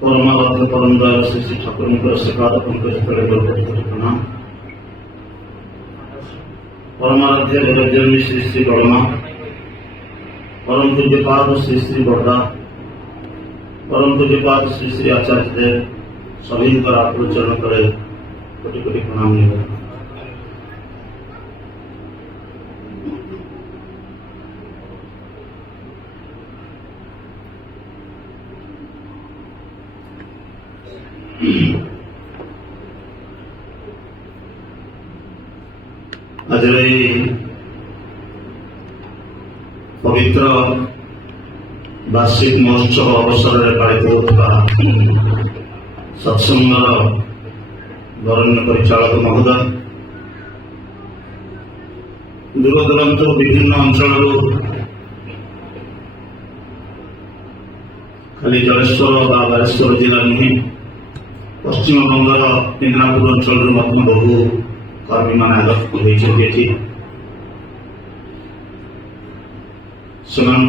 परमाराध्य परम दयालु श्री श्री ठाकुर श्रीपाद पंकज तले प्रणाम। परमाराध्य जगज्जननी श्री श्री बड़मा, परम पूज्यपाद श्री श्री बड़दा, परम पूज्यपाद श्री श्री आचार्य देव सभी आकुल चरण करे कोटि कोटि प्रणाम निवेदन। आज पवित्र वार्षिक महोत्सव अवसर में पालित होता सत्संगर वरण्य परिचालक महोदय, दूरदूरांत विभिन्न अंचल खाली जलेश्वर बालेश्वर जिला नुहे पश्चिम बंगाल मेदिनीपुर अंचल बहु कर्मी मान आगत होती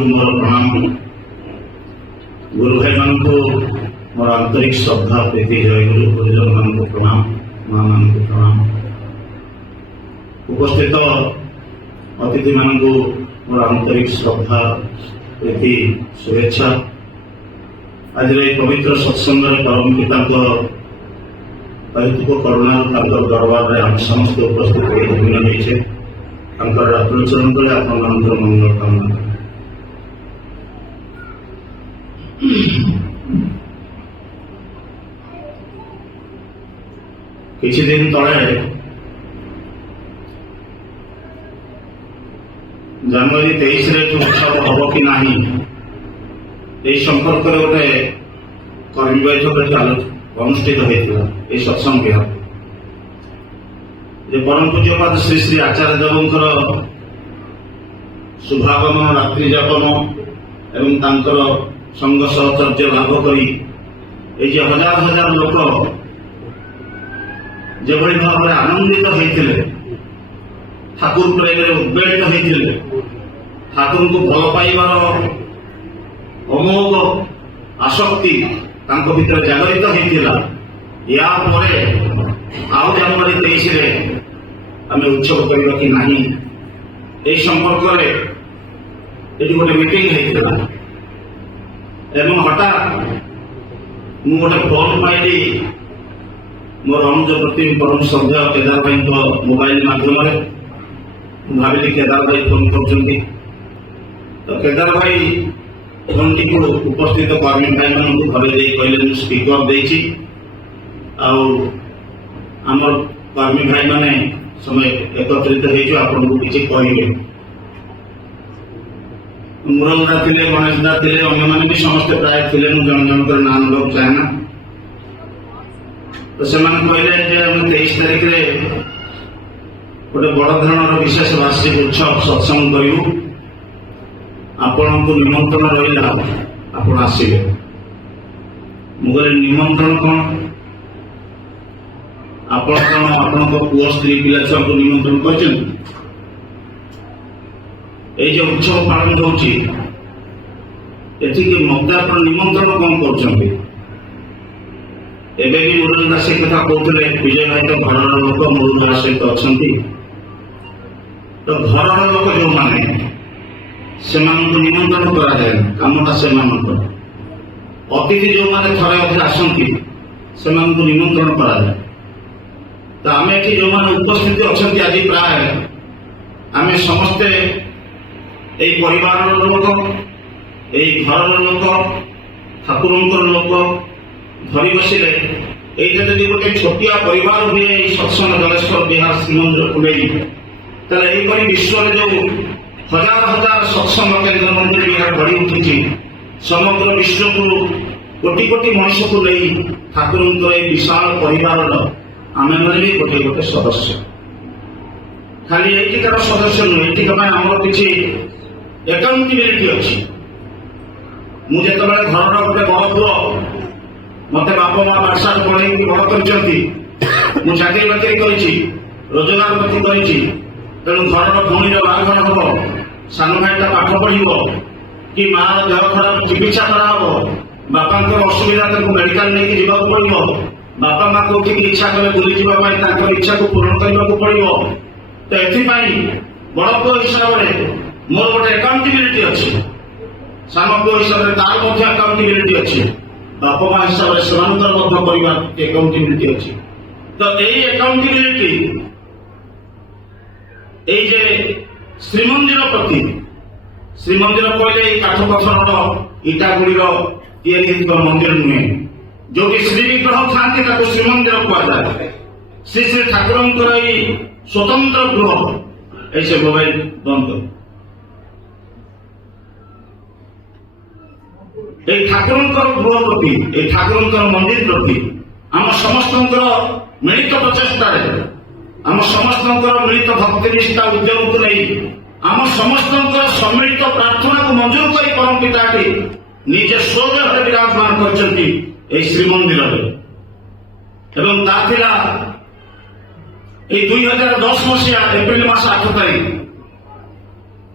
मोर प्रणाम। गुरु भाई मान मोर आंतरिक श्रद्धा प्रीति जय गुरु गुरुजन मान प्रणाम, माँ मान प्रणाम। उपस्थित अतिथि मान मोर आंतरिक श्रद्धा प्रीति शुभेच्छा। आज पवित्र सत्संग परम पिता दैहिक करुणा दरबार में आम समस्त उपस्थित होते आकुल चरण कर मंगल कामना। किछि दिन तले जनवरी 23 उत्सव हम कि नहीं यह संपर्क में गोटे कर्मी बैठक अनुष्ठित होता सत्संग विहार परम पूज्यपाद श्री श्री आचार्य देवंकर शुभागमन रात्रि जापन एवं संग सहचर्य लाभ करी हजार हजार लोक जो भाव में आनंदित होते ठाकुर प्रेम में उद्वेलित होते ठाकुर को भल पाइबार अमोघ आसक्ति भीतर जागृत होता या आउ जनवरी 23 आम उत्सव करवा कि नहीं यही संपर्क में गोटे मीटिंग होता एवं हठात मु गोटे फोन पाइली मोर अनुज प्रति परम श्रद्धा केदार भाई मोबाइल मध्यम भाविली केदार भाई फोन कर तो केदार भाई फोन टी उपस्थित कर्मी भाई मान घरे कहले स्पीकर देछि आमर कर्मी भाई माने समय एकत्रित हो किसी कहे मुरलदा थे गणेशदा थे अन्य भी समस्त प्राय थे जन जनकर ना नक चाहे ना तो से कहले 23 तारिख गोटे बड़ धरण विशेष वार्षिक उत्सव सत्संग करूँ आपण को निमंत्रण रहा आपण आसवे मुझे निमंत्रण कौन आपण कौन आपण पुओ स्त्री पिला छुआ को निमंत्रण कर उत्सव पालन होती मत आप निमंत्रण कौन कर मुरलीदा से कथा कहते विजय भाई तो घर लोक मुरलीदा सहित अच्छा तो घर लोक जो मैंने से निमंत्रण कराए कमटा से अतिथि जो मैंने थे अधे आसती से निमंत्रण कराए तो आम ये जो मैंने उपस्थित अच्छा आज प्राय आम समस्ते यही परिवार लोक यही घर लोक ठाकुर लोक धरी बसिले यही गोटे छोटिया परिवार हुए सत्संग जलेश्वर विहार श्रीमंदिर को यही विश्व जो हजार हजार सत्संग केन्द्र मंदिर विहार बढ़ी उठी समग्र विश्व को कोटि कोटि मनुष्य को नहीं ठाकुर विशाल परिवार आम मैंने भी गोटे गोटे सदस्य खाली एटिकार सदस्य नुहे एटिका आमर किसी एकाउंटेबिलिटी अच्छी मुझे घर गोटे बड़ पुओ मत बाप माँ पाठशाला पढ़े बड़ कर चाकरी बाकरी कर रोजगार पति कर तेणु घर भूमि बाहर हम सान भाईटा पाठ पढ़ कि माँ देह खराब चिकित्सा कराब ବାପାଙ୍କର ଅସୁବିଧା ତାଙ୍କୁ ମେଡିକାଲ ନେଇକି ଯିବାକୁ ପଡିବ, ବାପା ମା କୋଉଠିକି ଇଚ୍ଛା କଲେ ବୁଲିଯିବା ପାଇଁ ତାଙ୍କର ଇଚ୍ଛାକୁ ପୂରଣ କରିବାକୁ ପଡିବ। ତ ଏଥିପାଇଁ ବଡ ପୁଅ ହିସାବରେ ମୋର ଗୋଟେ ଆକାଉଣ୍ଟେବିଲିଟି ଅଛି, ସାନ ପୁଅ ହିସାବରେ ତାର ମଧ୍ୟ ଆକାଉଣ୍ଟେବିଲିଟି ଅଛି, ବାପା ମା ହିସାବରେ ସେମାନଙ୍କର ମଧ୍ୟ ପରିବାର ଆକାଉଣ୍ଟେବିଲିଟି ଅଛି। ତ ଏଇ ଆକାଉଣ୍ଟେବିଲିଟି এই যে শ্রীমন্দির প্রতি, শ্রীমন্দির কহিলে এই কাঠ পথরর ইটা গুড়ির ତିଆରି ହେଇଥିବା ମନ୍ଦିର ନୁହେଁ, ଯୋଉଠି ଶ୍ରୀ ବିଗ୍ରହ ଥାନ୍ତି ତାକୁ ଶ୍ରୀମନ୍ଦିର କୁହାଯାଏ। ଶ୍ରୀ ଶ୍ରୀ ଠାକୁରଙ୍କର ଏଇ ସ୍ୱତନ୍ତ୍ର ଗୃହ, এই সে মোবাইল বন্ধ, এই ଠାକୁରଙ୍କର ଗୃହ ପ୍ରତି, এই ଠାକୁରଙ୍କର ମନ୍ଦିର ପ୍ରତି ଆମ ସମସ୍ତଙ୍କର ମିଳିତ ପ୍ରଚେଷ୍ଟାରେ, ଆମ ସମସ୍ତଙ୍କର ମିଳିତ ଭକ୍ତିନିଷ୍ଠା ଉଦ୍ୟମକୁ ନେଇ ଆମ ସମସ୍ତଙ୍କର ସମ୍ମିଳିତ ପ୍ରାର୍ଥନାକୁ ମଞ୍ଜୁର କରି ପରମ ପିତାଟି ନିଜେ ସ୍ୱଦେହରେ ବିରାଜମାନ କରିଛନ୍ତି এই ଶ୍ରୀମନ୍ଦିରରେ। ଏବଂ ତା ଥିଲା এই 2010 ମସିହା ଏପ୍ରିଲ ମାସ 8 ତାରିଖ।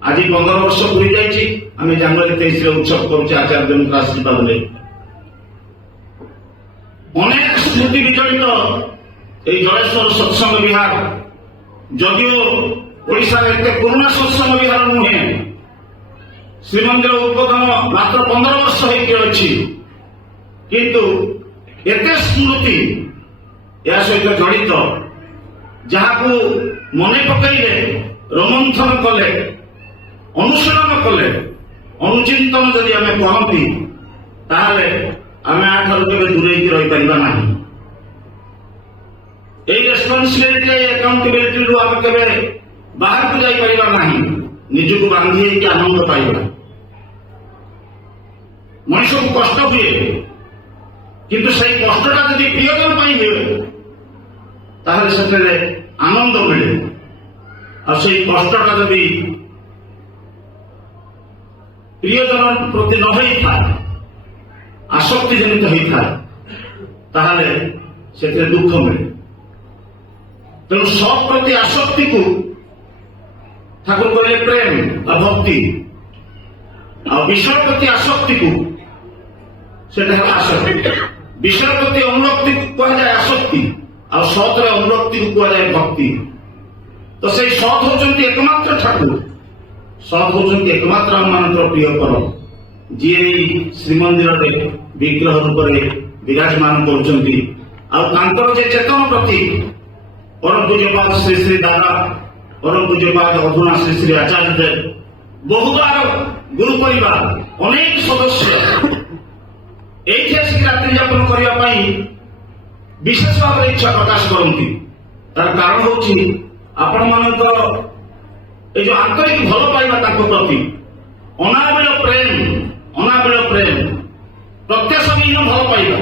ଆଜି 15 ବର୍ଷ ପୁରି ଯାଇଛି। ଆମେ ଜାନୁଆରୀ 23ରେ ଉତ୍ସବ କରୁଛେ ଆଚାର୍ଯ୍ୟଙ୍କ ଆଶୀର୍ବାଦରେ। ଅନେକ ସ୍ମୃତି ବିଜଡ଼ିତ এই জলেশ্বর সৎসঙ্গ বিহার যদিও ওড়িশার এতে পুরোনা সৎসঙ্গ বিহার নুহে, শ্রীমন্দির উদ্বোধন মাত্র 15 ବର୍ଷ ହେଇକି ଅଛି, কিন্তু এতে স্মৃতি ଏହା ସହିତ ଜଡ଼ିତ ଯାହାକୁ ମନେ ପକାଇଲେ, ରୋମନ୍ଥନ କଲେ, ଅନୁଶୀଳନ କଲେ, ଅନୁଚିନ୍ତନ ଯଦି ଆମେ କରନ୍ତି ତାହେଲେ ଆମେ ଆଠାରୁ କେବେ ଦୂରେଇକି ରହିପାରିବା ନାହିଁ। এই ରେସ୍ପନ୍ସିବିଲିଟି, ଆକାଉଣ୍ଟେବିଲିଟିରୁ ଆମେ କେବେ ବାହାରକୁ ଯାଇପାରିବା ନାହିଁ। ନିଜକୁ ବାନ୍ଧି ହେଇକି ଆନନ୍ଦ ପାଇବା। ମଣିଷକୁ କଷ୍ଟ ହୁଏ, କିନ୍ତୁ ସେଇ କଷ୍ଟଟା ଯଦି ପ୍ରିୟଜନ ପାଇଁ ହୁଏ ତାହେଲେ ସେଥିରେ ଆନନ୍ଦ ମିଳେ। ଆଉ ସେଇ କଷ୍ଟଟା ଯଦି ପ୍ରିୟଜନ ପ୍ରତି ନ ହେଇଥାଏ, ଆସକ୍ତି ଜନିତ ହେଇଥାଏ, ତାହେଲେ ସେଥିରେ ଦୁଃଖ ମିଳେ। ତେଣୁ ସତ୍ ପ୍ରତି ଆସକ୍ତିକୁ ଠାକୁର କହିଲେ ପ୍ରେମ ବା ଭକ୍ତି, ଆଉ ବିଷୟ ପ୍ରତି ଆସକ୍ତିକୁ ସେଟା ହେଲା ଆସକ୍ତି। ବିଷୟ ପ୍ରତି ଅନୁରକ୍ତିକୁ କୁହାଯାଏ ଆସକ୍ତି, ଆଉ ସତରେ ଅନୁରକ୍ତିକୁ କୁହାଯାଏ ଭକ୍ତି। ତ ସେଇ ସତ୍ ହେଉଛନ୍ତି ଏକମାତ୍ର ଠାକୁର, ସତ୍ ହେଉଛନ୍ତି ଏକମାତ୍ର ଆମମାନଙ୍କର ପ୍ରିୟ ପର, ଯିଏ ଏଇ ଶ୍ରୀମନ୍ଦିରରେ ବିଗ୍ରହ ରୂପରେ ବିରାଜମାନ କରୁଛନ୍ତି। ଆଉ ତାଙ୍କର ଯେ ଚେତନ ପ୍ରତି परम पूज्यपाद श्री श्री दादा, परम पूज्यपाद अधुना श्री श्री आचार्य देव, बहुबार गुरु परिवार अनेक सदस्य ऐतिहासिक रात्रि यापन करने विशेष भाव में इच्छा प्रकाश करती। तार कारण हूँ आपण मानकर ये जो आंतरिक भल पाइबा प्रति अनाबिल प्रेम, अनाबिल प्रेम, प्रत्याशहीन भल पाइबा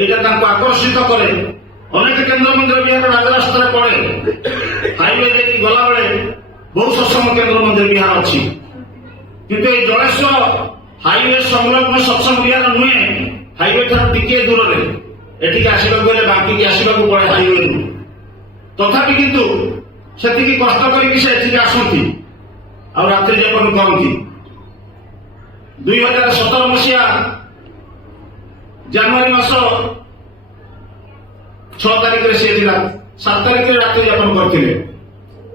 यहाँ आकर्षित करे। अनेक केन्द्र मंदिर विहार राजरास्तार पड़े, हाईवे देखिए गला बेले बहुत सत्संग केन्द्र मंदिर विहार अच्छी, किंतु ये जलेश्वर हाईवे संलग्न सत्संग विहार नुहे, हाईवे ठार टिके दूर में एटिक आसवाक गले बाकी आसवाक पड़े हाईवे। तथापि किंतु सेतिकी कष्ट करके से एटिक आसती आ रात्रि यापन करती। 2017 मसीहा जानुआरी मास 6 तारिखରେ ସେ ଥିଲା, 7 ତାରିଖରେ ରାତ୍ରି ଯାପନ କରିଥିଲେ।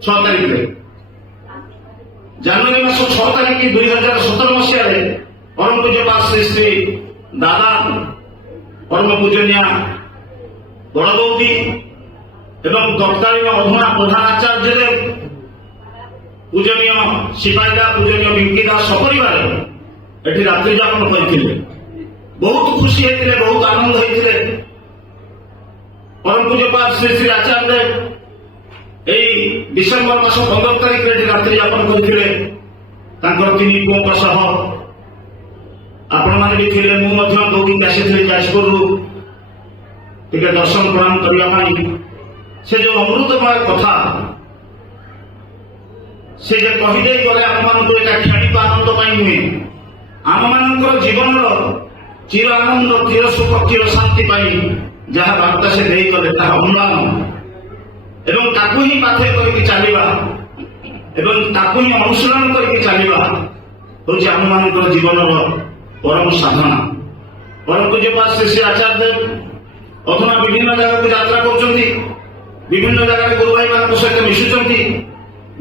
6 ତାରିଖରେ ଜାନୁଆରୀ ମାସ 6 ତାରିଖ 2017 ମସିହାରେ ପରମ ପୂଜ୍ୟପାଦ ଶ୍ରୀ ଶ୍ରୀ ଦାଦା, ପରମ ପୂଜନୀୟ ବଡ଼ବୌଦି ଏବଂ ତତ୍କାଳୀନ ଅଧୁନା ପ୍ରଧାନ ଆଚାର୍ଯ୍ୟ ଦେବ, ପୂଜନୀୟ ସିପାହୀଦା, ପୂଜନୀୟ ବିଙ୍କିଦା ସପରିବାର ଏଠି ରାତ୍ରି ଯାପନ କରିଥିଲେ। ବହୁତ ଖୁସି ହେଇଥିଲେ, ବହୁତ ଆନନ୍ଦ ହେଇଥିଲେ। परम पूज्यपाद श्री श्री आचार्य देव এই ডিসেম্বর মাস 15 তারিখে এটি রাত্রি যাপন করতে তিন পুଅଙ୍କ সহ ଆପଣମାନେ ବି ଥିଲେ। ମୁଁ ମଧ୍ୟ ଦୌଡ଼ିକି ଆସିଥିଲି ଯାଜପୁରରୁ ଟିକେ ଦର୍ଶନ ପ୍ରଣାମ କରିବା ପାଇଁ। ସେ ଯୋଉ ଅମୃତମୟ କଥା ସେ ଯେ କହିଦେଇ ଗଲେ ଆମମାନଙ୍କୁ ଏଇଟା କ୍ଷଣିକ ଆନନ୍ଦ ପାଇଁ ନୁହେଁ, ଆମମାନଙ୍କର ଜୀବନର ଚିର ଆନନ୍ଦ, ଚିର ସୁଖ, ଚିର ଶାନ୍ତି ପାଇଁ जहाँ बार्ता से नहीं गले ताहा अनुमान एवं ताकू ही पाथे करके चलिबा एवं ताकू ही अनुशीलन करके चलिबा होछि आम मानकर जीवन परम साधना। परम पूज्यपाद श्री श्री आचार्य देव अथवा विभिन्न जगह को यात्रा करछंती, विभिन्न जगह गुरु भाई मान सहित मिशुचंती।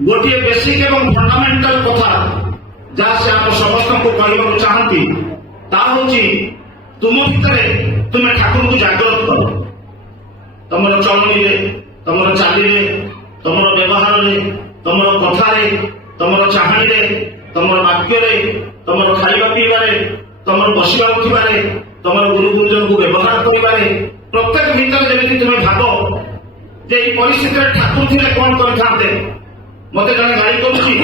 गोटे बेसिक एवं फंडामेंटाल कथा जहाँ से आप समस्त को कहवा चाहती तुम भितर तुम्हें ठाकुर को जागृत कर। तुम चलनी तुम चाली तुम व्यवहार तुम कथार तुम चाहनी तुम वाक्य तुम खाଇବା ପିଇବାରେ तुम बसवा उठिबारे तुम गुरु गुरुजन को व्यवहार करिबारे प्रत्येक भीतर जमी तुम्हें भाव जे परिस्थिति ठाकुर थे कौन करते। मत जड़े गाड़ी करुच्ची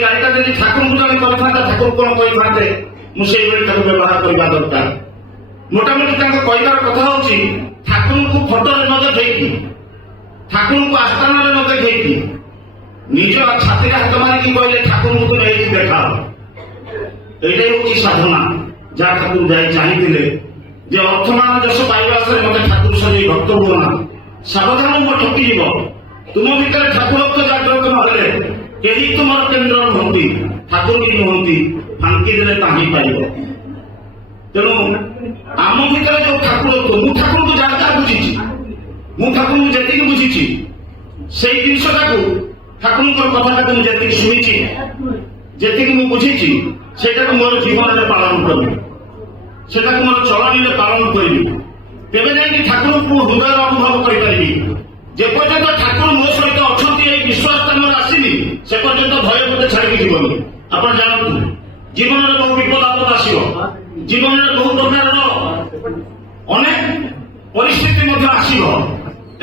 गाड़ीटा जब ठाकुर को जड़े करता ठाकुर कौन कहते मुझे व्यवहार करने दरकार। मोटामोटी कहबार कथा हूँ ठाकुर को फटो न देखी ठाकुर को आस्थान न देखी निज छाती हाथ मारिकी कहले ठाकुर को नहीं देखा। ये हूँ साधना जहाँ ठाकुर जाए चाहिए जे अर्थमान जस पाइबा मत ठाकुर सजे भक्त हुआ ना सावधान मो ठकी तुम भीतर ठाकुरत्व जागृत नहले कहीं तुम केन्द्र नुहति ठाकुर भी नुहति फांकी देने ताही पाइब। तेणु आम भीतर जो ठाकुरत्व मु ठाकुर को जहाँ जहाँ बुझी मु ठाकुर को जी बुझी से जिनसा ठाकुर कथा जी शुणी जी बुझी से मोर जीवन में पालन करी से मोर चलनी पालन करी तेज जाकि ठाकुर को हृदय अनुभव करी। जेपर्यंत ठाकुर मो सहित अच्छा विश्वास स्थान आसनी से पर्यंत भय मत छाड़ी जीवन आप जानतु जीवन में बहु विपद आपद आसो जीवन में बहु प्रकार अनेक परिस्थिति आसो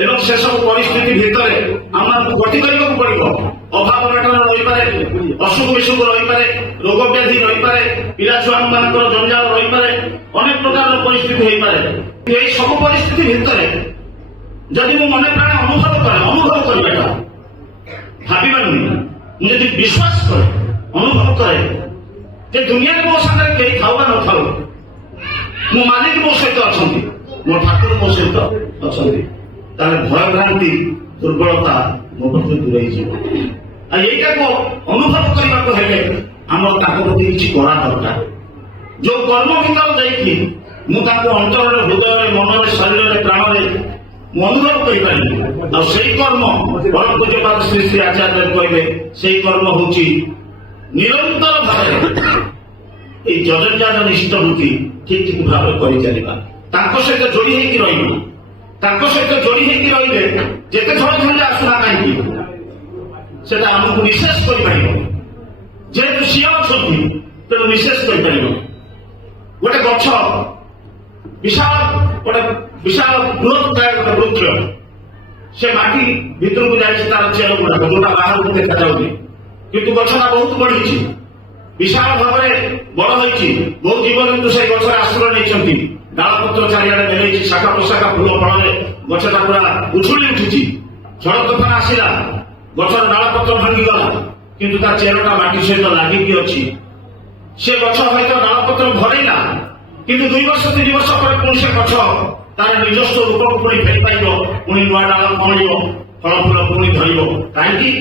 एवं से सब परिस्थिति भितर आमको गति करने पड़ो। अभाव अनाटन रही पारे असुख विसुख रही पारे रोग व्याधि रही पारे पिला छुआ मान जंजाल रही पारे अनेक प्रकार परिस्थिति हो पारे। ये सब परिस्थिति भितर जदि मो मन प्राण अनुभव करवाटा भाविबा नुहे मुझे विश्वास करे अनुभव करे जे दुनिया मो साथ कहीं खाऊ न खाऊ मो मालिक मो सहित अच्छा मो ठाकुर मो सहित अच्छा भय भ्रांति दुर्बलता मो प्रति दूरे यहीटा को अनुभव करने आम प्रति किसी करा दरकार। जो कर्म भीतर जाइए मुझे अंतर हृदय मन शरीर प्राण अनुभव करें कर्म परम पूज्यपाद श्री श्री आचार्य कहले से कर्म हूँ निरंतर भाव जजज्ञान निष्ठ वृत्ति ठीक ठीक भाव कर चलवा सहित जोड़ी सहित जोड़ी रही जिते थोड़े थोड़े आसुना कहीं आमको निशेष कर जेहेतु सी अच्छा तेणु निशेष कर गोटे गछ विशाल गोटे विशाल बृहत गोटे वृक्ष से माटी भितर को जाए तार चेर गुड़ाक जोटा बाहर को देखा जाऊनी किंतु गछटा बहुत बढ़ी विशाल भाव में बड़ होती बहुत जीवजंतु से गचर आश्रय नहीं डालपत्र चारिड़े मेले शाखा प्रशाखा फूल फल गछटा पूरा उछुली उठी झड़ तोफान आसला गचर डालपत्र भांगीगला किंतु ता चेरटा माटी सहित लगिकी अच्छी से गछ हयत डालपत्र भरेला किंतु 2 वर्ष 3 वर्ष पर पुणी से गछ तार निजस्व रूप को पुणी फेरी पाइब पुणी नुआ डाल कमल फल फूल पुणी धर कहीं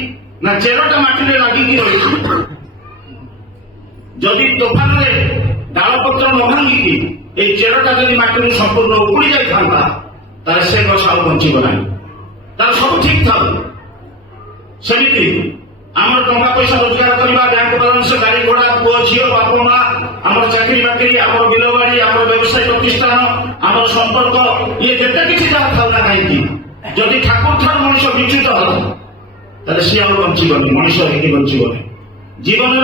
ना चेरटा माटी लगिकी रही जदि तोफान डालपत्र न भांगिकी ये चेरटा जब माटी संपूर्ण उपुड़ी जाता से गछ आ बचब ना तार सब ठीक था सेमती आम टंका पैसा रोजगार करवा बैंक बैलेंस गाड़ी घोड़ा पुओ झील बाप माँ आम चाकरी बाकरी आम बिल बाड़ी आम व्यवसाय प्रतिष्ठान आम संपर्क ये जिते किसी जहाँ था ना कहीं जदि ठाकुर ठार मनुष्य विच्युत है सी आम बचबनी मनुष्य होगी बचबनी जीवन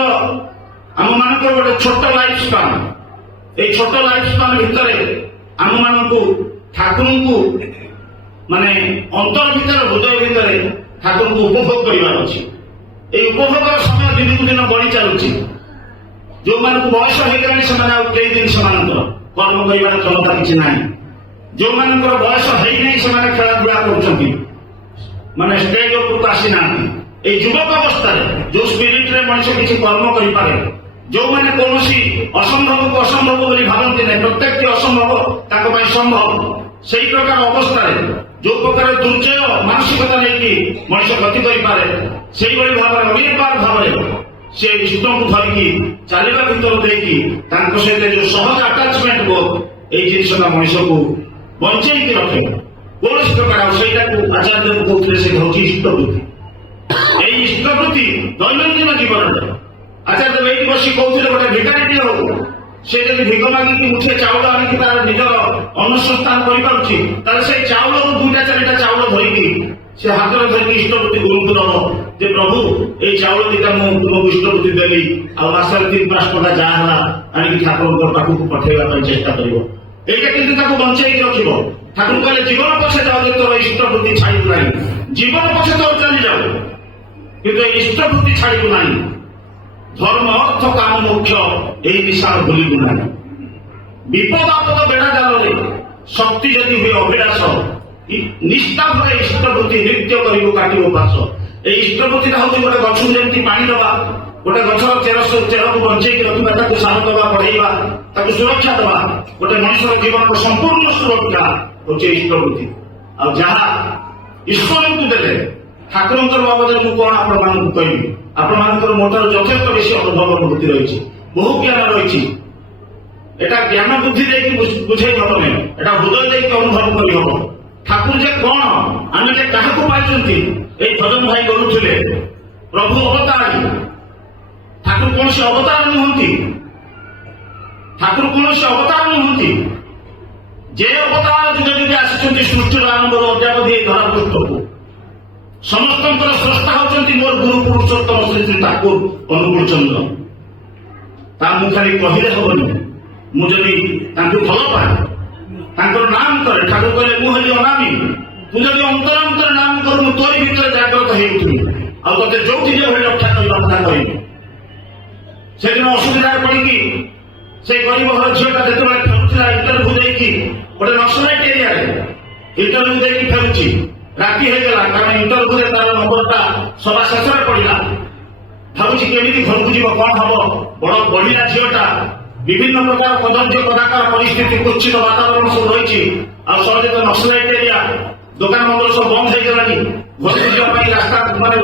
आम मान गोटे छोट लाइफ स्पान ये छोट लाइफ स्पान भितर आम मान ठाकुर को माने अंतर भितर हृदय भितर ठाकुर को उपभोग करार अच्छी ये उपभोग समय दिन को दिन बढ़ी चलुची जो मान बयस हो गलानी से कई दिन से कर्म कर क्षमता किसी ना जो मान बयस है खेला धुला कर माने स्टेज उपरको आसी ना युवक अवस्था जो स्पिरिट रे मनुष्य किसी कर्म करे जो मैंने कौन असंभव को असंभव भावती ना प्रत्येक असंभव संभव से प्रकार अवस्था जो प्रकार दुर्जय मानसिकता नहीं मनुष्य गति करें से भाव में अनिर्बाध भाव से विष्णु को धरिकी चलवा भर सहित जो सहज आटाचमेंट को এই ଜିନିଷଟା ମଣିଷକୁ ବଞ୍ଚେଇକି ରଖେ କୌଣସି ପ୍ରକାର। ଆଉ ସେଇଟାକୁ ଆଚାର୍ଯ୍ୟ କହୁଥିଲେ ସେ ହଉଛି ଇଷ୍ଟବୃତ୍ତି। ଏଇ ଇଷ୍ଟବୃତ୍ତି ଦୈନନ୍ଦିନ ଜୀବନରେ ଆଚାର୍ଯ୍ୟ ଏଇଠି ବସି କହୁଥିଲେ ଗୋଟେ ଭିକାରୀଟିଏ ହଉ, ସେ ଯଦି ଭିକ ମାଗିକି ମୁଠିଏ ଚାଉଳ ଆଣିକି ତାର ନିଜର ଅନୁସନ୍ଧାନ କରିପାରୁଛି, ତାହେଲେ ସେଇ ଚାଉଳରୁ 2-4ଟା ଚାଉଳ ଧରିକି ସେ ହାତରେ ଧରିକି ଇଷ୍ଟବୃତ୍ତି ଗୁରୁଙ୍କୁ ଦବ ଯେ ପ୍ରଭୁ ଏଇ ଚାଉଳ ଦିଟା ମୁଁ ତୁମକୁ ଇଷ୍ଟବୃତ୍ତି ଦେଲି, ଆଉ ମାସରେ 3-5 ଟଙ୍କା ଯାହା ହେଲା ଆଣିକି ଠାକୁରଙ୍କ ପାଖକୁ ପଠେଇବା ପାଇଁ ଚେଷ୍ଟା କରିବ। এইটা কিন্তু তাকে বঞ্চাইকি রখিব। ঠাকুর কলে জীবন পছে যাও যে তোর ইষ্টবৃত্তি ছাড়িবু নাই, জীবন পছে তোর চালি যাও কিন্তু এই ইষ্টবৃত্তি ছাড়িবু নাই। ধর্ম অর্থ কাম মুখ্য এই বিশাল ভুলিবু নাই। বিপদ আপদ বেড়া জালরে শক্তি যদি হুয়ে অভিলাষ, নিষ্ঠা ভয়ে ইষ্টবৃত্তি নৃত্য করিবু কাটিব পাশ। এই ইষ্টবৃত্তিটা হচ্ছে গোটে গছକୁ যেମିତି ପାଣି ଦେବା, ଗୋଟେ ଗଛର ଚେରକୁ ବଞ୍ଚେଇକି ରଖିବା, ତାକୁ ସାର ଦେବା, ବଢେଇବା, ତାକୁ ସୁରକ୍ଷା ଦେବା। ଗୋଟେ ମଣିଷର ଜୀବନର ସମ୍ପୂର୍ଣ୍ଣ ସୁରକ୍ଷା ହଉଛି ଇଷ୍ଟବୃତ୍ତି। ଆଉ ଯାହା ଈଶ୍ୱରଙ୍କୁ ଦେଲେ ଠାକୁରଙ୍କର ବାବଦରେ ମୁଁ କଣ ଆପଣମାନଙ୍କୁ କହିବି? ଆପଣମାନଙ୍କର ମୋଠାରୁ ଯଥେଷ୍ଟ ବେଶୀ ଅନୁଭବ ବୃତ୍ତି ରହିଛି, ବହୁ ଜ୍ଞାନ ରହିଛି। এটা জ্ঞান বুদ্ধি ଦେଇକି ବୁଝେଇ ହବ ନାହିଁ, এটা ହୃଦୟ ଦେଇକି ଅନୁଭବ କରିହବ। ଠାକୁର ଯେ କଣ, ଆମେ ଯେ କାହାକୁ ପାଇଛନ୍ତି? এই ଭଜନ ଭାଇ କରୁଥିଲେ ପ୍ରଭୁ ଅବତାରୀ। ଠାକୁର କୌଣସି ଅବତାର ନୁହନ୍ତି, ଠାକୁର କୌଣସି ଅବତାର ନୁହନ୍ତି। ଯେ ଅବତାର ଯୁଗେ ଯୁଗେ ଆସିଛନ୍ତି ସୃଷ୍ଟିର ଆରମ୍ଭରୁ ଅଦ୍ୟାବଧି ଏହି ଧରା ପୃଷ୍ଠକୁ, ସମସ୍ତଙ୍କର ସ୍ରଷ୍ଟା ହେଉଛନ୍ତି ମୋର ଗୁରୁ ପୁରୁଷୋତ୍ତମ ଶ୍ରୀ ଶ୍ରୀ ଠାକୁର ଅନୁକୂଳ ଚନ୍ଦ୍ର। ତା ମୁଁ ଖାଲି କହିଲେ ହବନି, ମୁଁ ଯଦି ତାଙ୍କୁ ଭଲ ପାଏ, ତାଙ୍କର ନାମ କରେ, ଠାକୁର କହିଲେ ମୁଁ ହେଲି ଅନାମୀ, ତୁ ଯଦି ଅନ୍ତର ଅନ୍ତର ନାମ କରୁ ମୁଁ ତୋରି ଭିତରେ ଜାଗ୍ରତ ହେଉଥିବି, ଆଉ ତତେ ଯୋଉଠି ଯେଭଳି ରକ୍ଷା କରିବା କଥା କହିବି। ସେଦିନ ଅସୁବିଧାରେ ପଡିକି ସେ ଗରିବ ଘର ଝିଅଟା ଯେତେବେଳେ ଫେରୁଥିଲା ଇଣ୍ଟରଭ୍ୟୁ ଦେଇକି, ଗୋଟେ ନକ୍ସଲାଇଟ ଏରିଆରେ ଇଣ୍ଟରଭ୍ୟୁ ଦେଇକି ଫେରୁଛି, ରାତି ହେଇଗଲା, କାରଣ ଇଣ୍ଟରଭ୍ୟୁରେ ତାର ନମ୍ବରଟା ସଭା ଶେଷରେ ପଡିଲା। ଭାବୁଛି କେମିତି ଘରକୁ ଯିବ, କଣ ହବ? ବଡ ବଢିଆ ଝିଅଟା, ବିଭିନ୍ନ ପ୍ରକାର କଦର୍ଯ୍ୟ କଦାକାର ପରିସ୍ଥିତି, କୁଚ୍ଛିତ ବାତାବରଣ ସବୁ ରହିଛି। ଆଉ ସହଜେ ତ ନକ୍ସଲାଇଟ ଏରିଆ, ଦୋକାନ ବନ୍ଦର ସବୁ ବନ୍ଦ ହେଇଗଲାଣି। ଘରକୁ ଯିବା ପାଇଁ ରାସ୍ତା ମାନେ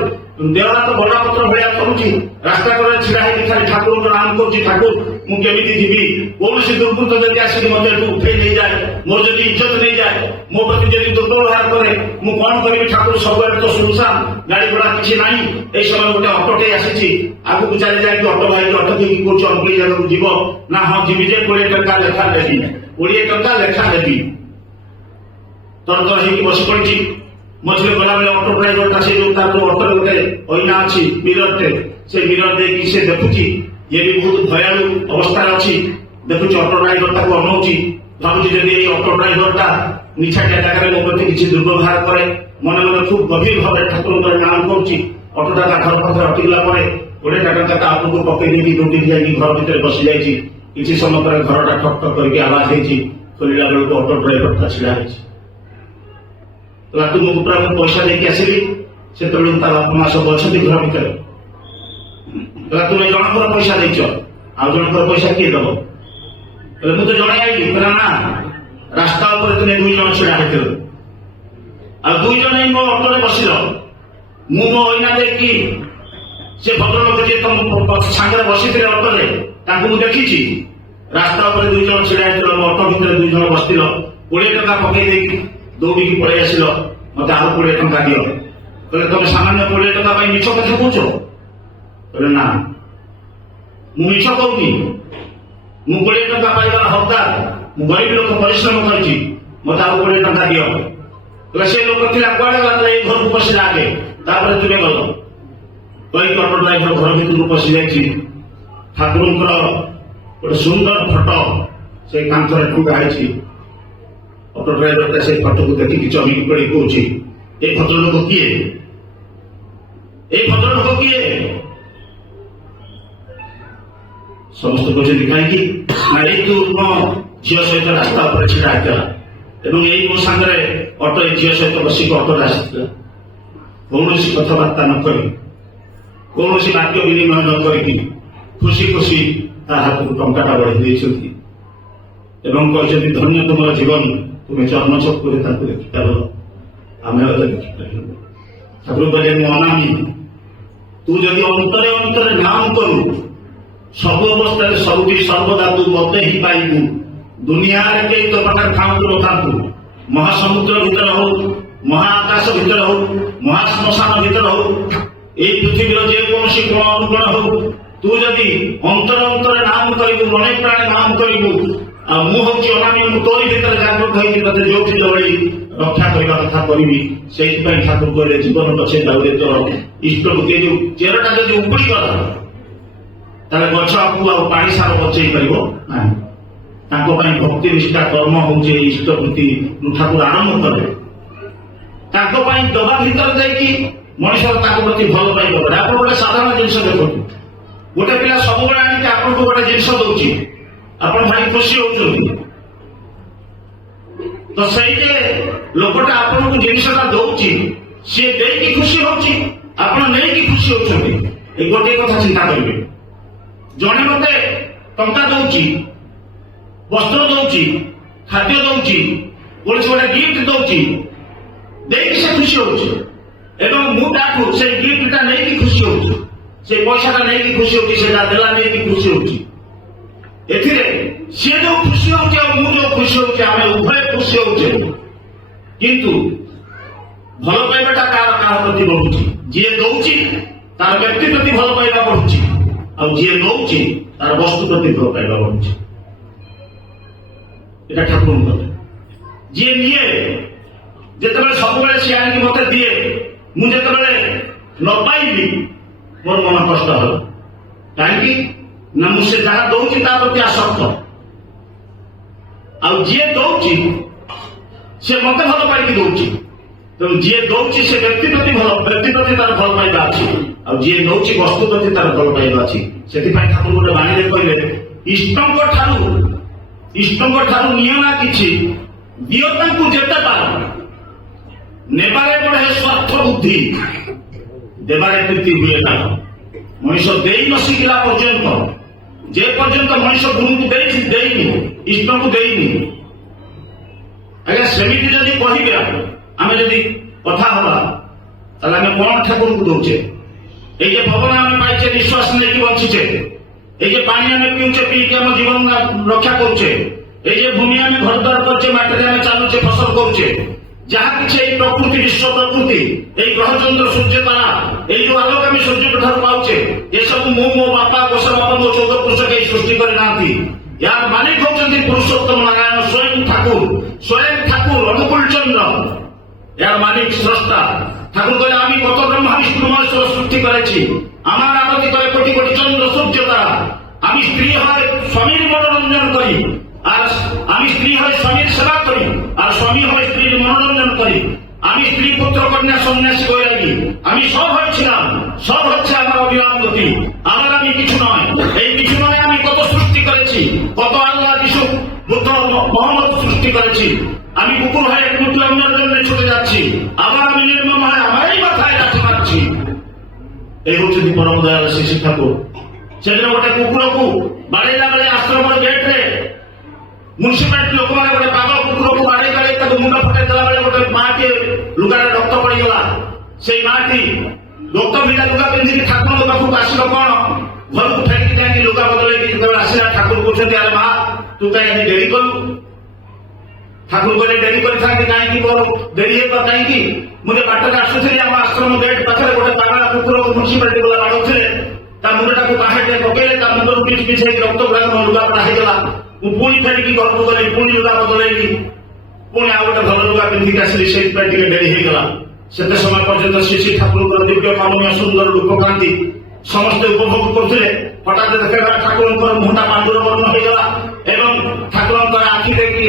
ଦେହ ହାତ ବଡା ପତ୍ର ଭଳିଆ କରୁଛି, ରାସ୍ତା କଡ଼ରେ ଛିଡା ହେଇକି ଖାଲି ଠାକୁରଙ୍କ ନାମ କରୁଛି, ଠାକୁର ମୁଁ କେମିତି ଯିବି? କୌଣସି ଦୁର୍ବୃତ୍ତ ଯଦି ଆସିକି ମତେ ଏଠୁ ଉଠେଇ ନେଇଯାଏ, ମୋର ଯଦି ଇଜ୍ଜତ ନେଇଯାଏ, ମୋ ପ୍ରତି ଯଦି ଦୁର୍ବ୍ୟବହାର କରେ, ମୁଁ କଣ କରିବି? ଠାକୁର ସବୁଆଡେ ତ ସୁନସାନ, ଗାଡି ଘୋଡା କିଛି ନାହିଁ। ଏଇ ସମୟ ଗୋଟେ ଅଟୋଟେ ଆସିଛି, ଆଗକୁ ଚାଲି ଯାଇକି ଅଟୋ ଭାଇକି ଅଟକେଇକି କହୁଛି ଅମୁକ ଜାଗାକୁ ଯିବ ନା? ହଁ ଯିବି ଯେ 20 ଟଙ୍କା ଲେଖା ଦେବି, 20 ଟଙ୍କା ଲେଖା ଦେବି। ତରତର ହେଇକି ବସି ପଡିଛି। ମଝିରେ ଗଲାବେଳେ ଅଟୋ ଡ୍ରାଇଭରଟା ସେ ଯୋଉ ତାର ଯୋଉ ଅଟୋରେ ଗୋଟେ ଅଇନା ଅଛି, ମିରରଟେ, ସେ ମିରର ଦେଇକି ସେ ଦେଖୁଛି, ଇଏ ବି ବହୁତ ଭୟାଳୁ ଅବସ୍ଥାରେ ଅଛି। ଦେଖୁଛି ଅଟୋ ଡ୍ରାଇଭର ତାକୁ ଅନଉଛି, ଭାବୁଛି ଯଦି ଏଇ ଅଟୋ ଡ୍ରାଇଭରଟା ନିଛାଟିଆ ଜାଗାରେ ମୋ ପ୍ରତି କିଛି ଦୁର୍ବ୍ୟବହାର କରେ, ମନେ ମନେ ଖୁବ ଗଭୀର ଭାବରେ ଠାକୁରଙ୍କର ନାମ କରୁଛି। ଅଟୋଟା ତା ଘର ପାଖରେ ଅଟିଗଲା ପରେ 20 ଟଙ୍କା ତା ଉପରକୁ ପକେଇ ଦେଇକି ଦୌଡ଼ିକି ଯାଇକି ଘର ଭିତରେ ବସି ଯାଇଛି। କିଛି ସମୟ ପରେ ଘରଟା ଠକ୍ ଠକ୍ କରିକି ଆବାଜ ହେଇଛି, ଖୋଲିଲା ବେଳକୁ ଅଟୋ ଡ୍ରାଇଭରଟା ଛିଡା ହେଇଛି। ତୁମକୁ ପୁରା ମୁଁ ପଇସା ଦେଇକି ଆସିଲି, ସେତେବେଳକୁ ତା ବାପା ମା ସବୁ ଅଛନ୍ତି ଘର ଭିତରେ। ତୁମେ ଜଣଙ୍କର ପଇସା ଦେଇଛ, ଆଉ ଜଣଙ୍କର ପଇସା କିଏ ଦବ? ମୁଁ ତ ଜଣେ ଆଇଲି। ନା, ରାସ୍ତା ଉପରେ ତୁମେ 2 ଜଣ ଛିଡା ହେଇଥିଲ, ଆଉ 2 ଜଣ ମୋ ଅଟୋରେ ବସିଲ। ମୁଁ ମୋ ଅଇନା ଦେଇକି ସେ ଭଦ୍ରଲୋକ ଯିଏ ତମ ସାଙ୍ଗରେ ବସିଥିଲେ ଅଟୋରେ, ତାଙ୍କୁ ମୁଁ ଦେଖିଛି। ରାସ୍ତା ଉପରେ 2 ଜଣ ଛିଡା ହେଇଥିଲ, ମୋ ଅଟୋ ଭିତରେ 2 ଜଣ ବସିଥିଲ। 20 ଟଙ୍କା ପକେଇ ଦେଇକି ଦୌଡ଼ିକି ପଳେଇ ଆସିଲ, ମତେ ଆଉ 20 ଟଙ୍କା ଦିଅ। କହିଲେ ତମେ ସାମାନ୍ୟ 20 ଟଙ୍କା ପାଇଁ ମିଛ କଥା କହୁଛ? କହିଲେ ନା, ମୁଁ ମିଛ କହୁନି, ମୁଁ 20 ଟଙ୍କା ପାଇବାର ହକଦାର, ମୁଁ ଗରିବ ଲୋକ, ପରିଶ୍ରମ କରିଛି, ମତେ ଆଉ 20 ଟଙ୍କା ଦିଅ। କହିଲେ ସେ ଲୋକ ଥିଲା କୁଆଡେ ଗଲା? ଏଇ ଘରକୁ ପଶିଲା ଆଗେ, ତାପରେ ତୁମେ ଗଲ। କହିକି ଅଟୋ ଡ୍ରାଇଭର ଘର ଭିତରକୁ ପଶି ଯାଇଛି। ଠାକୁରଙ୍କର ଗୋଟେ ସୁନ୍ଦର ଫଟୋ ସେଇ କାନ୍ଥରେ ଟଙ୍ଗା ହେଇଛି। ଅଟୋ ଡ୍ରାଇଭରଟା ସେଇ ଫଟୋକୁ ଦେଖିକି ଚମିକି ପଡି କହୁଛି, ଏଇ ଭଦ୍ରଲୋକ କିଏ? ଏଇ ଭଦ୍ରଲୋକ କିଏ? ସମସ୍ତେ କହୁଛନ୍ତି କାହିଁକି? ନା ଏଇ ତୁ ମୋ ଝିଅ ସହିତ ରାସ୍ତା ଉପରେ ଛିଡା ହେଇଥିଲା, ଏବଂ ଏଇ ମୋ ସାଙ୍ଗରେ ଅଟୋ ଏ ଝିଅ ସହିତ ବସିକି ଅଟୋରେ ଆସିଥିଲା। କୌଣସି କଥାବାର୍ତ୍ତା ନ କରି, କୌଣସି ବାକ୍ୟ ବିନିମୟ ନ କରିକି ଖୁସି ଖୁସି ତା ହାତକୁ ଟଙ୍କାଟା ବଢେଇ ଦେଇଛନ୍ତି ଏବଂ କହିଛନ୍ତି ଧନ୍ୟ ତୁମର ଜୀବନ, ତୁମେ ଚର୍ମ ଚକ୍ଷୁରେ ତାକୁ ଦେଖିପାରିବ, ଆମେ ଆଉ ଦେଖିପାରିବୁ। ଠାକୁର କହିଲେ ମୁଁ ଅନାମୀ, ତୁ ଯଦି ଅନ୍ତରେ ଅନ୍ତରେ ନାମ କରୁ, ସବୁ ଅବସ୍ଥାରେ ସବୁଠି ସର୍ବଦା ତୁ ମତେ ହିଁ ପାଇବୁ। ଦୁନିଆରେ କେହି ତୋ ପାଖରେ ଥାନ୍ତୁ ନଥାନ୍ତୁ, ମହାସମୁଦ୍ର ଭିତରେ ହଉ, ମହାଆକାଶ ଭିତରେ ହଉ, ମହାଶ୍ମଶାନ ଭିତରେ ହଉ, এই পৃথিবীর যেকୌଣସି কোଣ ଅନୁକୋଣ ହଉ, ତୁ ଯଦି ଅନ୍ତର ଅନ୍ତରରେ ନାମ କରିବୁ, ମନେ ପ୍ରାଣେ ନାମ କରିବୁ, ଆଉ ମୁଁ ହଉଛି ଅନାମୀ, ମୁଁ ତୋରି ଭିତରେ ଜାଗ୍ରତ ହେଇକି ତତେ ଯୋଉଠି ଯୋଉଠି ରକ୍ଷା କରିବା କଥା କରିବି। ସେଇଥିପାଇଁ ଠାକୁର କହିଲେ ଜୀବନ ପଛେ ଯାଉରେ ତୋର ଇଷ୍ଟକୁ ଯୋଉ ଚେରଟା ଯଦି ଉପୁଡ଼ି ଗଲା ତାହେଲେ ଗଛକୁ ଆଉ ପାଣି ସାର ବଞ୍ଚେଇ ପାରିବ ନାହିଁ। ତାଙ୍କ ପାଇଁ ଭକ୍ତି ନିଷ୍ଠା କର୍ମ ହଉଛି ଏଇ ଇଷ୍ଟବୃତ୍ତି ଠାକୁର ଆରମ୍ଭ କଲେ। ତାଙ୍କ ପାଇଁ ଦବା ଭିତରେ ଯାଇକି ମଣିଷର ତାଙ୍କ ପ୍ରତି ଭଲ ପାଇବା ବଢେ। ଆପଣ ଗୋଟେ ସାଧାରଣ ଜିନିଷ ଦେଖନ୍ତୁ, ଗୋଟେ ପିଲା ସବୁବେଳେ ଆଣିକି ଆପଣଙ୍କୁ ଗୋଟେ ଜିନିଷ ଦଉଛି, ଆପଣ ଭାରି ଖୁସି ହଉଛନ୍ତି, ତ ସେଇ ଯେ ଲୋକଟା ଆପଣଙ୍କୁ ଜିନିଷଟା ଦଉଛି ସିଏ ଦେଇକି ଖୁସି ହଉଛି, ଆପଣ ନେଇକି ଖୁସି ହଉଛନ୍ତି। এই ଗୋଟିଏ କଥା ଚିନ୍ତା କରିବେ, ଜଣେ ମତେ ଟଙ୍କା ଦଉଛି, ବସ୍ତ୍ର ଦଉଛି, ଖାଦ୍ୟ ଦଉଛି, କୌଣସି ଗୋଟେ ଗିଫ୍ଟ ଦଉଛି, ଦେଇକି ସେ ଖୁସି ହଉଛି, ଏବଂ ମୁଁ ତାଠୁ ସେଇ ଗିଫ୍ଟଟା ନେଇକି ଖୁସି ହଉଛି, ସେଇ ପଇସାଟା ନେଇକି ଖୁସି ହଉଛି, ସେଟା ଦେଲା ନେଇକି ଖୁସି ହଉଛି। ଏଥିରେ ସିଏ ଯୋଉ ଖୁସି ହଉଛି ଆଉ ମୁଁ ଯୋଉ ଖୁସି ହଉଛି, ଆମେ ଉଭୟ ଖୁସି ହଉଛେ। କିନ୍ତୁ ଭଲ ପାଇବାଟା କାହାର କାହା ପ୍ରତି ବଢୁଛି? ଯିଏ ଦଉଛି ତାର ବ୍ୟକ୍ତି ପ୍ରତି ଭଲ ପାଇବା ବଢୁଛି, ଆଉ ଯିଏ ଦଉଛି ତାର ବସ୍ତୁ ପ୍ରତି ଭଲ ପାଇବା ବଢୁଛି। এটা ଠାକୁରଙ୍କ କଥା। ଯିଏ ନିଏ, ଯେତେବେଳେ ସବୁବେଳେ ସିଏ ଆଣିକି ମତେ ଦିଏ, ମୁଁ ଯେତେବେଳେ ନ ପାଇଲି ମୋର ମନ କଷ୍ଟ ହେଲା। କାହିଁକି ନା ମୁଁ ସେ ଯାହା ଦଉଛି ତା ପ୍ରତି ଆସକ୍ତ। ଆଉ ଯିଏ ଦଉଛି ସେ ମତେ ଭଲ ପାଇକି ଦଉଛି, ତେଣୁ ଯିଏ ଦଉଛି ସେ ବ୍ୟକ୍ତି ପ୍ରତି ତାର ଭଲ ପାଇବା ଅଛି, ଆଉ ଯିଏ ଦଉଛି ବସ୍ତୁ ପ୍ରତି ତାର ଭଲ ପାଇବା ଅଛି। ସେଥିପାଇଁ ଠାକୁର ଗୋଟେ ବାଣୀରେ କହିଲେ, ଇଷ୍ଟଙ୍କ ଠାରୁ ନିଅ ନା କିଛି, ଦିଅ ତାଙ୍କୁ ଯେତେ ପାର, ନେବାରେ ବଢେ ସ୍ୱାର୍ଥ ବୁଦ୍ଧି, ଦେବାରେ ପ୍ରୀତି ହୁଏ ନାହିଁ। ମଣିଷ ଦେଇ ନ ଶିଖିଲା ପର୍ଯ୍ୟନ୍ତ, ଯେ ପର୍ଯ୍ୟନ୍ତ ମଣିଷ ଗୁରୁଙ୍କୁ ଦେଇନି, ଇଷ୍ଟଙ୍କୁ ଦେଇନି, ଆଜ୍ଞା ସେମିତି ଯଦି କହିବେ, ଆମେ ଯଦି କଥା ହବା ତାହେଲେ ଆମେ କଣ ଠାକୁରଙ୍କୁ ଦଉଛେ? এই যে পবন আমি পাইছে, নিঃশ্বাস নেই বঞ্চিছে, এই যে পানি আমি পিউছে, পিইকি আমার জীবন রক্ষা করছে, এই যে ভূমি আমি ঘরদ্বার করছে, মাটিতে আমি চালুছে, ফসল করছে, যাহা কিছু এই প্রকৃতি, বিশ্ব প্রকৃতি, এই গ্রহচন্দ্র সূর্য তারা, এই যে আলোক আমি সূর্যকে ঠাରୁ পাউছে, এসবু ମୁଁ ମୋ ବାପା ଗୋଷ ବାପା ମୋ 14 ପୁରୁଷ କେହି ସୃଷ୍ଟି କରିନାହାନ୍ତି। यार मालिक होउछन्ति पुरुषोत्तम नारायण स्वयं ठाकुर अनुकूल चंद्र, यार मालिक स्रष्टा ठाकुर कहले আমি কত ব্রহ্মা বিষ্ণু মহেশ্বর সৃষ্টি করেছি, আমার আরতি করে কোটি কোটি চন্দ্র সূর্য তারা। আমি স্ত্রী হয় স্বামীর মনোরঞ্জন করি, আর আমি স্ত্রী হয় স্বামীর সেবা করি, আর স্বামী হয় স্ত্রীর মনোরঞ্জন করি। আমি স্ত্রী পুত্র কন্যা সন্ন্যাসী বৈরাগী, আমি সব হয়েছিলাম, সব হচ্ছে আমার অবিরাম গতি। আমার আমি কিছু নয়, এই কিছু নয় আমি কত সৃষ্টি করেছি, কত আল্লাহ যিশু বুদ্ধ মোহাম্মদ সৃষ্টি করেছি। আমি কুকুর হয়ে একটু অন্যের জন্য ছুটে যাচ্ছি, আবার আমি নির্মম হয়ে আমারই মাথায় লাঠি মারছি। এই হচ্ছেন পরম দয়াল শ্রী ঠাকুর। সেদিন গোটে কুকুরକୁ ବାଡ଼େଇଲା ବେଳେ ଆଶ୍ରମର ଗେଟ୍ରେ ମ୍ୟୁନିସିପାଲିଟି ଲୋକମାନେ ଗୋଟେ ପାଗଳ କୁକୁରକୁ ବାଡ଼େଇ ତାକୁ ମୁଣ୍ଡ ଫଟେଇ ଦେଲା ବେଳେ ଗୋଟେ ମାଟି ଲୁଗାରେ ରକ୍ତ ପଡିଗଲା। ସେଇ ମାଟି ରକ୍ତ ଭିଡ଼ା ଲୁଗା ପିନ୍ଧିକି ଠାକୁରଙ୍କ ପାଖକୁ ଆସିବ କଣ, ଘରକୁ ଫେରିକି ଯାଇକି ଲୁଗା ବଦଳେଇକି ଯେତେବେଳେ ଆସିଲା, ଠାକୁର କହୁଛନ୍ତି ଆରେ ମା ତୁ କାହିଁକି ଡେରି କଲୁ? ଠାକୁର କହିଲେ ଡେରି କରିଥାନ୍ତି କାହିଁକି, ମୋର ଡେରି ହେବା କାହିଁକି? ମୁଁ ଯେ ବାଟରେ ଆସୁଥିଲି, ଆମ ଆଶ୍ରମ ଗେଟ୍ ପାଖରେ ଗୋଟେ ପାଗଳା କୁକୁରକୁ ମ୍ୟୁନିସିପାଲିଟି ବାଲା ବାଡ଼ଉଥିଲେ, ତା ମୁଣ୍ଡଟାକୁ ବାହାରେ ପକେଇଲେ, ତା ମୁଣ୍ଡରୁ ପିଚ୍ ପିଚ୍ ହେଇକି ରକ୍ତ ଗୁଡାକ ମୋ ଲୁଗାପଟା ହେଇଗଲା। ମୁଁ ପୁଣି ଫେରିକି ଘରକୁ ଗଲି, ପୁଣି ଲୁଗା ବଦଳେଇଲି, ପୁଣି ଆଉ ଗୋଟେ ଭଲ ଲୁଗା ପିନ୍ଧିକି ଆସିଲି। ସେଇଥିପାଇଁ ଟିକେ ଡେରି ହେଇଗଲା। ସେତେ ସମୟ ପର୍ଯ୍ୟନ୍ତ ଶ୍ରୀ ଠାକୁରଙ୍କର ଦିବ୍ୟ କାମନୀୟ ସୁନ୍ଦର ରୂପକାନ୍ତି ସମସ୍ତେ ଉପଭୋଗ କରୁଥିଲେ। ହଠାତ୍ ଦେଖେଇବା ଠାକୁରଙ୍କର ମୁହଁଟା ପାଣ୍ଡୁର ବର୍ଣ୍ଣ ହେଇଗଲା ଏବଂ ଠାକୁରଙ୍କର ଆଖି ଦେଇକି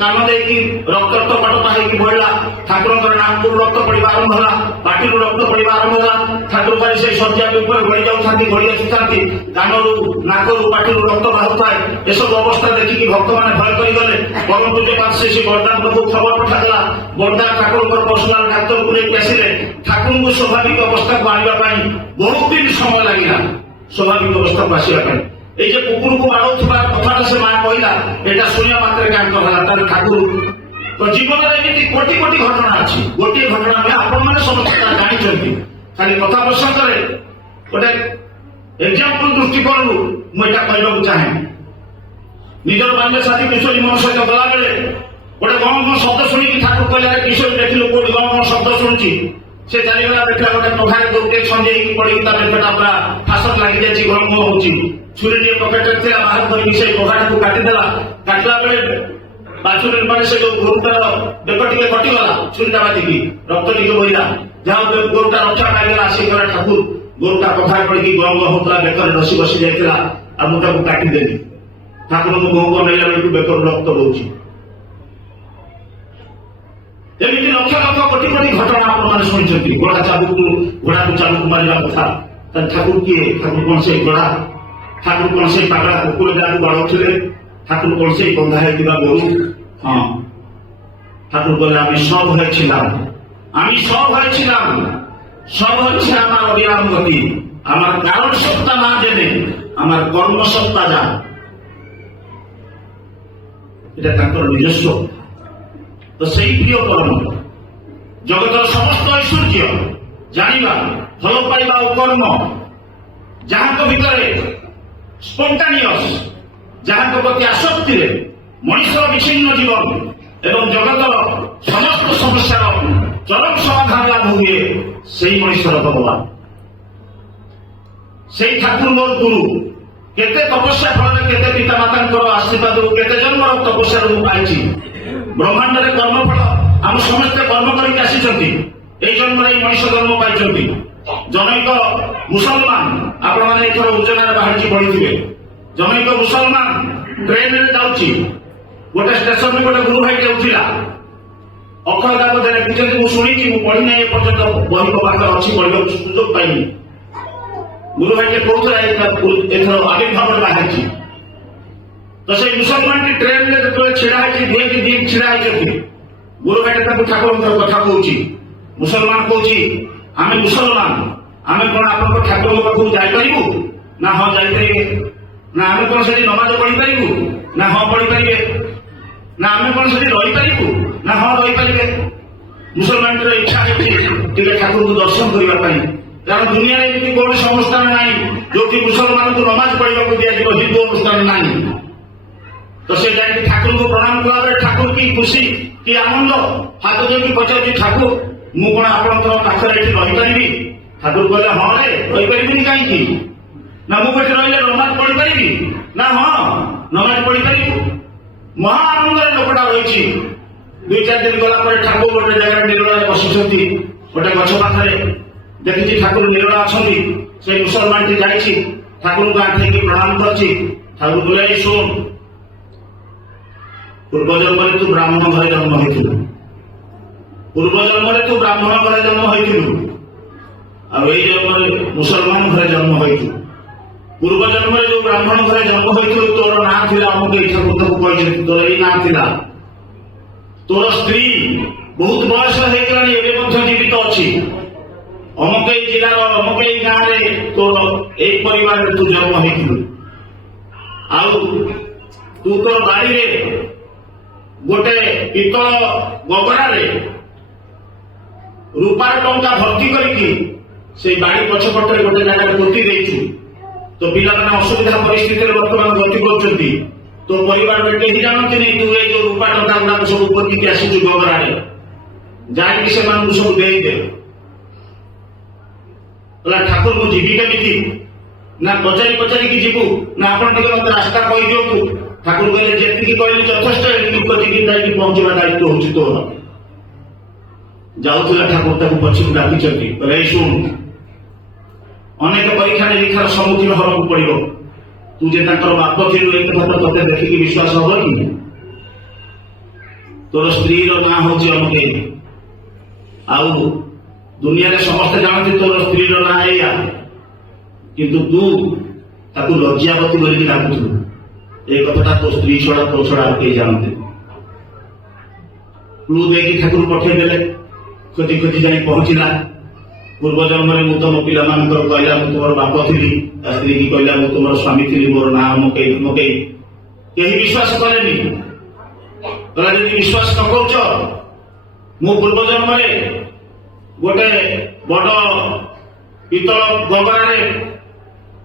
କାନ ଦେଇକି ରକ୍ତ ଟପାଟପା ହେଇକି ବହିଲା। ଠାକୁରଙ୍କର ନାକରୁ ରକ୍ତ ପଡିବା ଆରମ୍ଭ ହେଲା, ପାଟିରୁ ରକ୍ତ ପଡିବା ଆରମ୍ଭ ହେଲା। ଠାକୁର ପାଣି ସେଇ ଶଯ୍ୟା ଉପରେ ଗଳି ଯାଉଥାନ୍ତି, ଗଳି ଆସୁଥାନ୍ତି, କାନରୁ ନାକରୁ ପାଟିରୁ ରକ୍ତ ବାହାରୁଥାଏ। ଏସବୁ ଅବସ୍ଥା ଦେଖିକି ଭକ୍ତମାନେ ଭୟ କରିଗଲେ। ପରମ ପୂଜ୍ୟ ଶ୍ରୀ ବରଦାନ ପ୍ରଭୁ ଖବର ପଠାଗଲା। ବରଦାନ ଠାକୁରଙ୍କର ପର୍ସନାଲ ଡାକ୍ତରକୁ ନେଇକି ଆସିଲେ। ଠାକୁରଙ୍କୁ ସ୍ୱାଭାବିକ ଅବସ୍ଥାକୁ ଆଣିବା ପାଇଁ ବହୁତ ଦିନ ସମୟ ଲାଗିଲା, ସ୍ୱାଭାବିକ ଅବସ୍ଥାକୁ ଆସିବା ପାଇଁ। এই যে কুকুরକୁ ବାଡ଼ଉଥିବା କଥାଟା ସେ ମା କହିଲା, ଏଇଟା ଶୁଣିବା ମାତ୍ରେ କାଙ୍କ ହେଲା। ତାର ଠାକୁର ଜୀବନରେ ଏମିତି କୋଟି କୋଟି ଘଟଣା ଅଛି, ଗୋଟିଏ ଘଟଣା ନୁହେଁ, ଆପଣମାନେ ସମସ୍ତେ ଜାଣିଛନ୍ତି। ଖାଲି କଥା ପ୍ରସଙ୍ଗରେ ଗୋଟେ ଏକ୍ସାମ୍ପଲ ଦୃଷ୍ଟିକୋଣରୁ ମୁଁ ଏଇଟା କହିବାକୁ ଚାହେଁ। ନିଜର ବାଲ୍ୟ ସାଥୀ କିଶୋରୀ ମୋ ସହିତ ଗଲାବେଳେ ଗୋଟେ ଗଣ ଗଣ ଶବ୍ଦ ଶୁଣିକି ଠାକୁର କହିଲେ କିଶୋରୀ ଦେଖିଲୁ କୋଉଠି ଗଣ ଗଣ ଶବ୍ଦ ଶୁଣୁଛି। ସେ ଚାଲିଗଲା, ଦେଖିଲା ଗୋଟେ ଟୋକାରେ ଦୌଡେ ଛନ୍ଦେଇକି ପଡିକି ତା ବେକଟା ପୁରା ଫାସ ଲାଗିଯାଇଛି, ଗଣ ଗଣ ହଉଛି। ଛୁରୀ ଟିକେ ପକେଟରେ ଥିଲା, ବାହାର କରିକି ସେଇ ଟୋକାଟାକୁ କାଟିଦେଲା। କାଟିଲା ବେଳେ ବାଛୁରୀ ମାନେ ସେ ଯୋଉ ଗୋରୁଟାର ବେକ ଟିକେ କଟିଗଲା, ଛୁରୀଟା ବାଜିକି ରକ୍ତ ଟିକେ ବୋହିଲା। ଯାହା ଗୋରୁଟା ରକ୍ଷା ପାଇଗଲା, ଆସିଗଲା ଠାକୁର। ଗୋରୁଟା କଥାରେ ପଡିକି ଗଁ ଗଁ ହଉଥିଲା, ବେକରେ ରସି ବସି ଯାଇଥିଲା। ଆଉ ମୁଁ ତାକୁ କାଟିଦେଲି। ଠାକୁରଙ୍କୁ ଗଁ ଗଁ ନେଲା ବେଳକୁ ବେକରୁ ରକ୍ତ ବୋହୁଛି। ଏମିତି ଲକ୍ଷ ଲକ୍ଷ କୋଟି କୋଟି ଘଟଣା ଆପଣମାନେ ଶୁଣିଛନ୍ତି। ଘୋଡାକୁ ଚାବୁକୁ ମାରିବା କଥା। ଠାକୁର କିଏ? ଠାକୁର କଣ ସେଇ ଘୋଡା? ଠାକୁର କଣ ସେଇ ପାଗଳା କୁକୁର ଯାହାକୁ ବାଡ଼ଉଥିଲେ? ঠাকুর বলছে বন্ধা হয়ে দিবা গরু। হ্যাঁ, ঠাকুর বলে আমি সব হয়েছিলাম, আমি সব হয়েছিলাম, সব হচ্ছে আমার অবিরাম গতি। আমার কারণ সত্তা না জেনে আমার কর্মসত্তা যা, এটা তাঁর নিজস্ব। তো সেই প্রিয় কর্ম জগতের সমস্ত ঐশ্বর্য জানিবা, ফল পাইবা ও কর্ম যাহাଙ୍କ ভিতরে স্পন্টানিয়স, ଯାହାଙ୍କ ପ୍ରତି ଆସକ୍ତିରେ ମଣିଷର ବିଚ୍ଛିନ୍ନ ଜୀବନ ଏବଂ ଜଗତର ସମସ୍ତ ସମସ୍ୟାର ଚରମ ସମାଧାନ ଲାଭ ହୁଏ, ସେଇ ମଣିଷର ଭଗବାନ। ସେଇ ଠାକୁର ମୋର ଗୁରୁ। କେତେ ତପସ୍ୟା ଫଳରେ, କେତେ ପିତାମାତାଙ୍କର ଆଶୀର୍ବାଦରୁ, କେତେ ଜନ୍ମର ତପସ୍ୟାରୁ ମୁଁ ପାଇଛି। ବ୍ରହ୍ମାଣ୍ଡରେ କର୍ମଫଳ ଆମ ସମସ୍ତେ କର୍ମ କରିକି ଆସିଛନ୍ତି। ଏଇ ଜନ୍ମରେ ଏଇ ମଣିଷ ଜନ୍ମ ପାଇଛନ୍ତି। ଜନୈକ ମୁସଲମାନ, ଆପଣମାନେ ଏଥର ଉଜନାରେ ବାହାରିକି ପଢିଥିବେ, ଜନୈକ ମୁସଲମାନ ଟ୍ରେନରେ ଯାଉଛି। ଗୋଟେ ଷ୍ଟେସନରେ ଗୋଟେ ଗୁରୁ ଭାଇଟେ ଉଠିଲା। ଅକ୍ଷର କାଗଜ ଲେଖିଛନ୍ତି, ମୁଁ ଶୁଣିଛି, ମୁଁ ପଢିନାହିଁ ଏପର୍ଯ୍ୟନ୍ତ, ବହି ମୋ ପାଖରେ ଅଛି, ପଢିବାକୁ ସୁଯୋଗ ପାଇନି। ଗୁରୁ ଭାଇଟେ କହୁଥିଲା ଏଥର ଆବିର୍ଭାବରେ ବାହାରିଛି। ତ ସେଇ ମୁସଲମାନଟି ଟ୍ରେନରେ ଯେତେବେଳେ ଛିଡା ହେଇଛି, ଦି ଛିଡା ହେଇଛନ୍ତି, ଗୁରୁ ଭାଇଟେ ତାଙ୍କୁ ଠାକୁରଙ୍କର କଥା କହୁଛି। ମୁସଲମାନ କହୁଛି, ଆମେ ମୁସଲମାନ, ଆମେ କଣ ଆପଣଙ୍କ ଠାକୁରଙ୍କ ପାଖକୁ ଯାଇପାରିବୁ? ନା ହଁ ଯାଇପାରିବେ। ନା ଆମେ କଣ ସେଠି ନମାଜ ପଢିପାରିବୁ? ନା ହଁ ପଢିପାରିବେ। ନା ଆମେ କଣ ସେଠି ରହିପାରିବୁ? ନା ହଁ ରହିପାରିବେ। ମୁସଲମାନଙ୍କର ଇଚ୍ଛା ହେଉଛି ଟିକେ ଠାକୁରଙ୍କୁ ଦର୍ଶନ କରିବା ପାଇଁ, କାରଣ ଦୁନିଆରେ ଏମିତି କୌଣସି ଅନୁଷ୍ଠାନ ନାହିଁ ଯୋଉଠି ମୁସଲମାନଙ୍କୁ ନମାଜ ପଢିବାକୁ ଦିଆଯିବ, ହିନ୍ଦୁ ଅନୁଷ୍ଠାନ ନାହିଁ। ତ ସେ ଯାଇକି ଠାକୁରଙ୍କୁ ପ୍ରଣାମ କଲାବେଳେ ଠାକୁର କି ଖୁସି, କି ଆନନ୍ଦ, ହାତ ଯୋଗି ପଚାରୁଛି, ଠାକୁର ମୁଁ କଣ ଆପଣଙ୍କର ପାଖରେ ଏଠି ରହିପାରିବି? ଠାକୁର କହିଲେ, ହଁ ରେ, ରହିପାରିବିନି କାହିଁକି? ନା ମୁଁ ଏଠି ରହିଲେ ନମାଜ ପଢିପାରିବି? ନା ହଁ, ନମାଜ ପଢିପାରିବୁ। ମହା ଆନନ୍ଦରେ ଲୋକଟା ରହିଛି। 2-4 ଦିନ ଗଲା ପରେ ଠାକୁର ଗୋଟେ ଜାଗାରେ ନିରୋଳାରେ ବସିଛନ୍ତି, ଗୋଟେ ଗଛ ପାଖରେ। ଦେଖିଛି ଠାକୁର ନିରୋଳା ଅଛନ୍ତି। ସେଇ ମୁସଲମାନଟି ଯାଇଛି, ଠାକୁରଙ୍କୁ ଆଣ୍ଠେଇକି ପ୍ରଣାମ କରିଛି। ଠାକୁର କହିଲେ, ଶୁଣ, ପୂର୍ବ ଜନ୍ମରେ ତୁ ବ୍ରାହ୍ମଣ ଘରେ ଜନ୍ମ ହୋଇଥିଲୁ, ପୂର୍ବ ଜନ୍ମରେ ତୁ ବ୍ରାହ୍ମଣ ଘରେ ଜନ୍ମ ହୋଇଥିଲୁ, ଆଉ ଏଇ ଜନ୍ମରେ ମୁସଲମାନ ଘରେ ଜନ୍ମ ହୋଇଥିଲୁ। ପୂର୍ବ ଜନ୍ମରେ ଯୋଉ ବ୍ରାହ୍ମଣ ଘରେ ଜନ୍ମ ହୋଇଥିଲୁ, ତୋର ନାଁ ଥିଲା ଅମୁକ, ଏଇ ଠାକୁର କହିଛନ୍ତି ତୋର ଏଇ ନାଁ ଥିଲା। ତୋର ସ୍ତ୍ରୀ ବହୁତ ବୟସ ହେଇଗଲାଣି, ଏବେ ମଧ୍ୟ ଜୀବିତ ଅଛି। ଅମୁକ ଏଇ ଜିଲ୍ଲାର ଅମୁକ ଏଇ ଗାଁରେ ତୋର ଏଇ ପରିବାରରେ ତୁ ଜନ୍ମ ହେଇଥିଲୁ। ଆଉ ତୁ ତୋର ବାଡିରେ ଗୋଟେ ପିତ୍ତଳ ଗଗଣାରେ ରୂପାର ଟଙ୍କା ଭର୍ତ୍ତି କରିକି ସେଇ ବାଡି ପଛପଟରେ ଗୋଟେ ଜାଗାରେ ପୋତି ଦେଇଛୁ। তো ପିଲାମାନେ ଅସୁବିଧା ପରିସ୍ଥିତିରେ ବର୍ତ୍ତମାନ ଗତି କରୁଛନ୍ତି। ତୋ ପରିବାରରେ କେହି ଜାଣନ୍ତିନି ତୁ ଏଇ ଯୋଉ ରୂପା ଟଙ୍କା ଗୁଡାକ ସବୁ ପୋତିକି ଆସିଛୁ ଗଗରାରେ, ଯାଇକି ସେମାନଙ୍କୁ ସବୁ ଦେଇଦେ। ଠାକୁର ମୁଁ ଯିବି କେମିତି? ନା ପଚାରିକି ଯିବୁ? ନା ଆପଣ ଟିକେ ମତେ ରାସ୍ତା କହିଦିଅନ୍ତୁ। ଠାକୁର କହିଲେ, ଯେତିକି କହିଲି ଯଥେଷ୍ଟ, ଏତିକି ଖୋଜିକି ଯାଇକି ପହଞ୍ଚିବା ଦାୟିତ୍ୱ ହଉଛି ତୋର। ଯାଉଥିଲା ଠାକୁର ତାକୁ ପଛକୁ ଡାକିଛନ୍ତି, କହିଲେ, ଏଇ ଶୁଣୁ, ଅନେକ ପରୀକ୍ଷା ନିରୀକ୍ଷାର ସମ୍ମୁଖୀନ ହେବାକୁ ପଡିବ। ତୁ ଯେ ତାଙ୍କର ବାପ ଥିଲୁ, ଏ କଥା ତତେ ଦେଖିକି ବିଶ୍ୱାସ ହବ କି? ତୋର ସ୍ତ୍ରୀର ନାଁ ହଉଛି ଅମୁକେ, ଆଉ ଦୁନିଆରେ ସମସ୍ତେ ଜାଣନ୍ତି ତୋର ସ୍ତ୍ରୀର ନାଁ ଏଇଆ, କିନ୍ତୁ ତୁ ତାକୁ ଲଜ୍ଜାବତୀ କରିକି ଡାକୁଥିଲୁ। এই কথাটা তো স্ত্রী ছড়া তো ছড়া আর কেହି ଜାଣନ୍ତି। କ୍ଲୁ ଦେଇକି ଠାକୁର ପଠେଇଦେଲେ। ଖୋଜି ଖୋଜି ଯାଇ ପହଞ୍ଚିଲା। ପୂର୍ବ ଜନ୍ମରେ ମୁଁ ତମ ପିଲାମାନଙ୍କର କହିଲା ମୁଁ ତୁମର ବାପ ଥିଲି, ତା ସ୍ତ୍ରୀ କି କହିଲା ମୁଁ ତୁମର ସ୍ୱାମୀ ଥିଲି, ମୋର ନାଁ ଅମକେଇ ତମକେଇ। କେହି ବିଶ୍ୱାସ କଲେନି। କହିଲା, ଯଦି ବିଶ୍ୱାସ ନ କରୁଛ, ମୁଁ ପୂର୍ବ ଜନ୍ମରେ ଗୋଟେ ବଡ ପିତ୍ତଳ ଗଗଣାରେ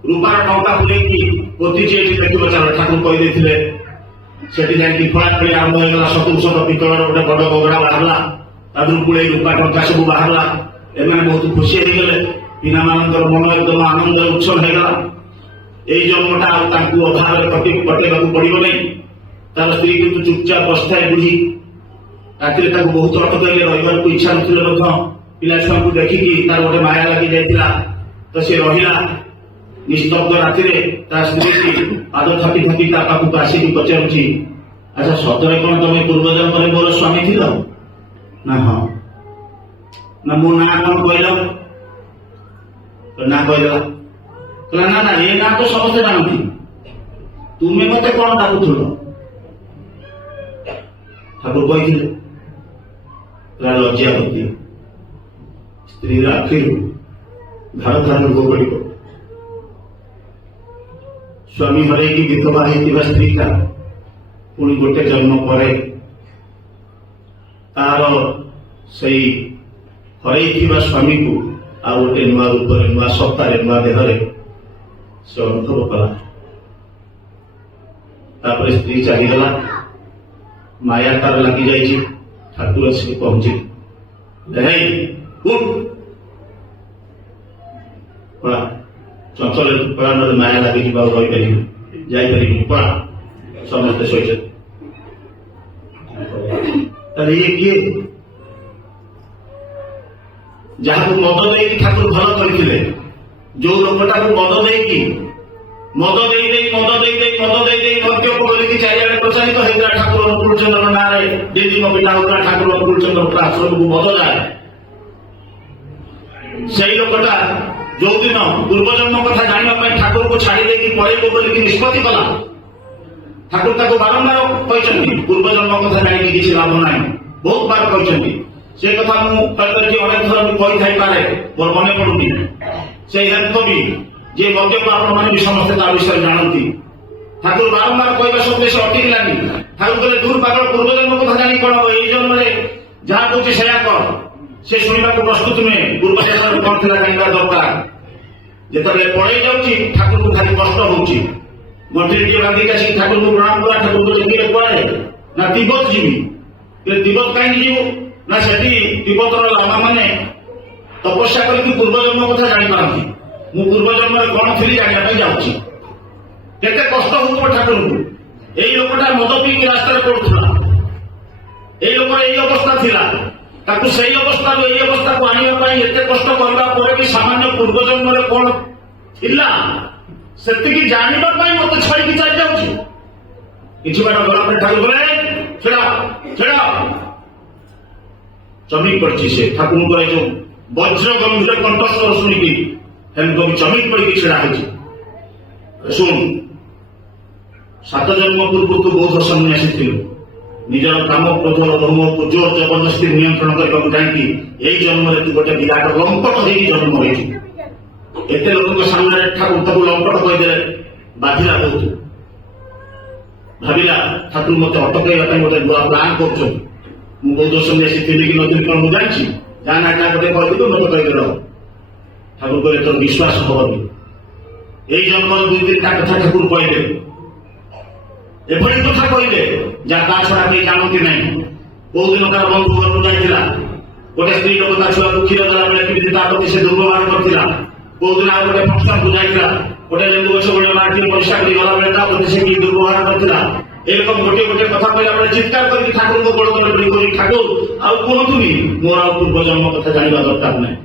ରୂପାର ଟଙ୍କା ପୁରେଇକି ପୋତିଛି, ଏଠି ଦେଖିବ ଚାଲ। ଠାକୁର କହିଦେଇଥିଲେ ସେଠି ଯାଇକି ଖୋଳାଖୋଳି ଆରମ୍ଭ ହେଇଗଲା। ସତୁଶହ ପିତ୍ତଳର ଗୋଟେ ବଡ ବଗଡ଼ା ବାହାରିଲା, ତା ଦେହରୁ ପୁଳେ ରୂପା ଟଙ୍କା ସବୁ ବାହାରିଲା। ଏମାନେ ବହୁତ ଖୁସି ହେଇଗଲେ। ପିଲାମାନଙ୍କର ମନ ଏକଦମ ଆନନ୍ଦରେ ଉତ୍ସବ ହେଇଗଲା। ଏଇ ଜନ୍ମଟା ଆଉ ତାଙ୍କୁ ଅଭାବରେ କଟେଇବାକୁ ପଡିବ ନାହିଁ। ତାର ସ୍ତ୍ରୀ କିନ୍ତୁ ଚୁପଚାପ ବସିଥାଏ ବୁଢୀ। ରାତିରେ ତାକୁ ବହୁତ ଅଟକାଇଲେ, ରହିବାକୁ ଇଚ୍ଛା ନଥିଲେ ମଧ୍ୟ ପିଲା ଛୁଆଙ୍କୁ ଦେଖିକି ତାର ଗୋଟେ ମାୟା ଲାଗି ଯାଇଥିଲା। ତ ସେ ରହିଲା ନିସ୍ତବ୍ଧ ରାତିରେ। ତା ସ୍ତ୍ରୀକି ପାଦ ଥକି ଥକି ତା ପାଖକୁ ଆସିକି ପଚାରୁଛି, ଆଚ୍ଛା ସତରେ କଣ ତମେ ପୂର୍ବଜନ୍ମରେ ମୋର ସ୍ୱାମୀ ଥିଲ? ନା ହଁ। ନା ମୋ ନାଁ କଣ କହିଲ? ନା କହିଦେଲା। କହିଲା ନା ନା, ଏ ନାଁ ତ ସମସ୍ତେ ଜାଣନ୍ତି, ତୁମେ ମତେ କଣ ଡାକୁଥିଲ? ଠାକୁର କହିଥିଲେ। ଲଜ୍ଜାବତୀ ସ୍ତ୍ରୀର ଆଖିରୁ ଧାର ଧାର ଲୁହ ପଡିବ। ସ୍ୱାମୀ ହରେଇକି ବିଧବା ହେଇଥିବା ସ୍ତ୍ରୀଟା ପୁଣି ଗୋଟେ ଜନ୍ମ ପରେ ତାର ସେଇ ହରେଇଥିବା ସ୍ୱାମୀକୁ ଆଉ ଗୋଟେ ନୂଆ ରୂପରେ, ନୂଆ ସତ୍ତାରେ, ନୂଆ ଦେହରେ ସେ ଅନୁଭବ କଲା। ତାପରେ ସ୍ତ୍ରୀ ଚାଲିଗଲା। ମାୟା ତାର ଲାଗି ଯାଇଛି। ଠାକୁର ଆସିକି ପହଞ୍ଚିଲେ। ପଳା, ଚଞ୍ଚଳ ପଳା, ନହେଲେ ମାୟା ଲାଗିଯିବ, ଆଉ ରହିପାରିବି, ଯାଇପାରିବିନି, ପଳା। ସମସ୍ତେ ଶୋଇଛନ୍ତି। ତାହେଲେ ଇଏ କିଏ? ଯାହାକୁ ମଦ ଦେଇକି ଠାକୁର ଭଲ କରିଥିଲେ, ଯୋଉ ଲୋକଟାକୁ ମଦ ଦେଇ ଦେଇ ମଦ୍ୟପ କରିକି ଚାରିଆଡେ ପ୍ରଚାରିତ ହେଇଥିଲା ଠାକୁର ଅନୁକୂଳ ଚନ୍ଦ୍ର ନାଁରେ ଦିନ ପିଲା ହଉଥିଲା ଠାକୁର ଅନୁକୂଳ ଚନ୍ଦ୍ର ଆଶ୍ରମକୁ ମଦ ଯାଏ। ସେଇ ଲୋକଟା ଯୋଉଦିନ ପୂର୍ବଜନ୍ମ କଥା ଜାଣିବା ପାଇଁ ଠାକୁରକୁ ଛାଡି ଦେଇକି ପଳେଇବ ବୋଲିକି ନିଷ୍ପତ୍ତି କଲା, ଠାକୁର ତାକୁ ବାରମ୍ବାର କହିଛନ୍ତି ପୂର୍ବଜନ୍ମ କଥା ଜାଣିକି କିଛି ଲାଭ ନାହିଁ। ବହୁତ ବାର କହିଛନ୍ତି। ସେ କଥା ମୁଁ ଅନେକ ଥର କହିଥାଇପାରେ, ମୋର ମନେ ପଡୁନି। ସେଇ ହେତୁ ଯିଏ ମଦ୍ୟପ ଆପଣମାନେ ବି ସମସ୍ତେ ତା ବିଷୟରେ ଜାଣନ୍ତି। ଠାକୁର ବାରମ୍ବାର କହିବା ସତ୍ତ୍ୱେ ସେ ଅଟିକିଲାନି। ଠାକୁର କହିଲେ, ଦୂର ପାଗଳ, ପୂର୍ବଜନ୍ମ କଥା ଜାଣି କଣ ହବ? ଏଇ ଜନ୍ମରେ ଯାହା କହୁଛି ସେୟା କର। ସେ ଶୁଣିବାକୁ ପ୍ରସ୍ତୁତ ନୁହେଁ। ପୂର୍ବଜନ୍ମରେ କଣ ଥିଲା ଜାଣିବା ଦରକାର। ଯେତେବେଳେ ପଳେଇ ଯାଉଛି ଠାକୁରଙ୍କୁ ଖାଲି କଷ୍ଟ ହଉଛି। ଗଣ୍ଠିରେ ଟିକେ ବାନ୍ଧିକି ଆସିକି ଠାକୁରଙ୍କୁ ପ୍ରଣାମ କଲା। ଠାକୁରଙ୍କୁ ଦେଖିଲେ କୁଆଡେ? ନା ତିବ୍ବତ ଯିବି। ତିବ୍ବତ କାହିଁକି ଯିବୁ? ନା ସେଠି ତିବ୍ବତର ଲାମା ମାନେ ତପସ୍ୟା କରିକି ପୂର୍ବଜନ୍ମ କଥା ଜାଣିପାରନ୍ତି। ମୁଁ ପୂର୍ବଜନ୍ମରେ କଣ ଥିଲି ଜାଣିବା ପାଇଁ ଯାଉଛି। କେତେ କଷ୍ଟ ହଉଥିବ ଠାକୁରଙ୍କୁ। ଏଇ ଲୋକଟା ମଦ ପିଇକି ରାସ୍ତାରେ ପଡୁଥିଲା। ଏଇ ଲୋକର ଏଇ ଅବସ୍ଥା ଥିଲା। ତାକୁ ସେଇ ଅବସ୍ଥାରୁ ଏଇ ଅବସ୍ଥାକୁ ଆଣିବା ପାଇଁ ଏତେ କଷ୍ଟ କରିବା ପରେ ବି ସାମାନ୍ୟ ପୂର୍ବଜନ୍ମରେ କଣ ଥିଲା ସେତିକି ଜାଣିବା ପାଇଁ ମତେ ଛାଡ଼ିକି ଚାଲି ଯାଉଛି। କିଛି ବାଟ ଗଲା ପରେ ଠାକୁର କହିଲେ, ଛିଡ଼ା ଛିଡ଼ା। ଚମିକ ପଡିଛି ସେ। ଠାକୁରଙ୍କର ଏଇ ଯୋଉ ବଜ୍ର ଗମ୍ଭୀର କଣ୍ଠସ୍ୱର ଶୁଣିକି ହେମକବି ଚମିକ ପଡିକି ଛିଡ଼ା ହେଇଛି। ଶୁଣ, 7 ଜନ୍ମ ପୂର୍ବରୁ ତୁ ବୌଦ୍ଧ ସନ୍ନ୍ୟାସୀ ଥିଲୁ। ନିଜର କାମ, କ୍ରୋଧ, ଲୋଭକୁ ଜୋର ଜବରଦସ୍ତି ନିୟନ୍ତ୍ରଣ କରିବାକୁ ଯାଇକି ଏଇ ଜନ୍ମରେ ତୁ ଗୋଟେ ବିରାଟ ଲମ୍ପଟ ହେଇକି ଜନ୍ମ ହେଇଛୁ। ଏତେ ଲୋକଙ୍କ ସାମ୍ନାରେ ଠାକୁର ତାକୁ ଲମ୍ପଟ କହିଦେଲେ, ବାଧିଲା ବହୁତ। ଭାବିଲା ଠାକୁର ମତେ ଅଟକାଇବା ପାଇଁ ଗୋଟେ ନୂଆ ପ୍ଲାନ୍ କରୁଛନ୍ତି। ମୁଁ ବୌଦ୍ଧ ସନ୍ନ୍ୟାସୀ ଥିଲି କି ନଥିଲି କଣ ମୁଁ ଜାଣିଛି? ଯାହା ନା ଗୋଟେ କହିଦେବେ, ମତେ କହିଦେଲ। ଠାକୁର କହିଲେ, ତୋର ବିଶ୍ୱାସ ହବନି। ଏଇ ଜନ୍ମର 2-3ଟା କଥା ଠାକୁର କହିଲେ। ଏଭଳି କଥା କହିଲେ ଯାହା ତା ଛଡା କେହି ଜାଣନ୍ତି ନାହିଁ। କୋଉ ଦିନ ତାର ବନ୍ଧୁ ଘରକୁ ଯାଇଥିଲା, ଗୋଟେ ସ୍ତ୍ରୀ ଲୋକ ତା ଛୁଆକୁ କ୍ଷୀର ଦେଲା ବେଳେ କେମିତି ତା ପ୍ରତି ସେ ଦୁର୍ବ୍ୟବହାର କରିଥିଲା। କୋଉ ଦିନ ଆଉ ଗୋଟେ ଫଙ୍କସନକୁ ଯାଇଥିଲା, ଗୋଟେ ଲେମ୍ବୁ ଗଛ ଭଳିଆ ମାଟି ପରିଷ୍କାର କରି ଗଲା ବେଳେ ତା ପ୍ରତି ସେ କି ଦୁର୍ବ୍ୟବହାର କରିଥିଲା। ଏରକମ ଗୋଟିଏ ଗୋଟିଏ କଥା କହିଲା ବେଳେ ଚିତ୍କାର କରିକି ଠାକୁରଙ୍କ ଗୋଳ ତଳେ ପଡି କହୁଛି, ଠାକୁର ଆଉ କୁହନ୍ତୁନି, ମୋର ଆଉ ପୂର୍ବଜନ୍ମ କଥା ଜାଣିବା ଦରକାର ନାହିଁ।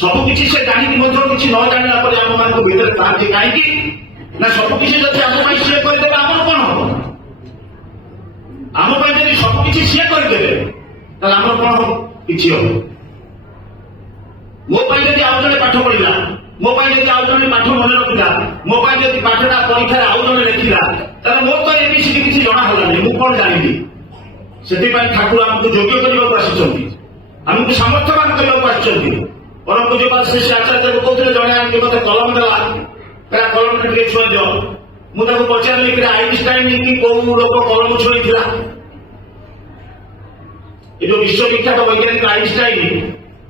ସବୁ କିଛି ସେ ଜାଣିକି ମଧ୍ୟ କିଛି ନ ଜାଣିଲା ପରେ ଆମ ମାନଙ୍କ ଭିତରେ ତାହାକି କାହିଁକି? ନା ସବୁ କିଛି ଯଦି ଆମ ପାଇଁ ସିଏ କରିଦେବେ, ଆମର କଣ ହବ? ଆମ ପାଇଁ ଯଦି ସବୁ କିଛି ସିଏ କରିଦେବେ, ତାହେଲେ ଆମର କଣ ହବ? କିଛି ହବ। ମୋ ପାଇଁ ଯଦି ଆଉ ଜଣେ ପାଠ ପଢିଲା, ମୋ ପାଇଁ ଯଦି ଆଉ ଜଣେ ପାଠ ମନେ ରଖିଲା, ମୋ ପାଇଁ ଯଦି ପାଠଟା ପରୀକ୍ଷାରେ ଆଉ ଜଣେ ଲେଖିଲା, ତାହେଲେ ମୋ ତ ଏବିସିଡି କିଛି ଜଣା ହେଲାନି, ମୁଁ କଣ ଜାଣିବି? ସେଥିପାଇଁ ଠାକୁର ଆମକୁ ଯୋଗ୍ୟ କରିବାକୁ ଆସିଛନ୍ତି, ଆମକୁ ସାମର୍ଥ୍ୟବାନ କରିବାକୁ ଆସିଛନ୍ତି। ପରମ ପୂଜ୍ୟପାଦ ଶ୍ରୀ ଆଚାର୍ଯ୍ୟ କହୁଥିଲେ, ଜଣେ ଆଣିକି ମତେ କଲମ ଦେଲା, କହିଲା କଲମଟା ଟିକେ ଛୁଇଁ ଦିଅ। ମୁଁ ତାକୁ ପଚାରିଲି କି ଆଇନଷ୍ଟାଇନ କି କୋଉ ଲୋକ କଲମ ଛୁଇଁଥିଲା? ଏ ଯୋଉ ବିଶ୍ୱବିଖ୍ୟାତ ବୈଜ୍ଞାନିକ ଆଇନଷ୍ଟାଇନ,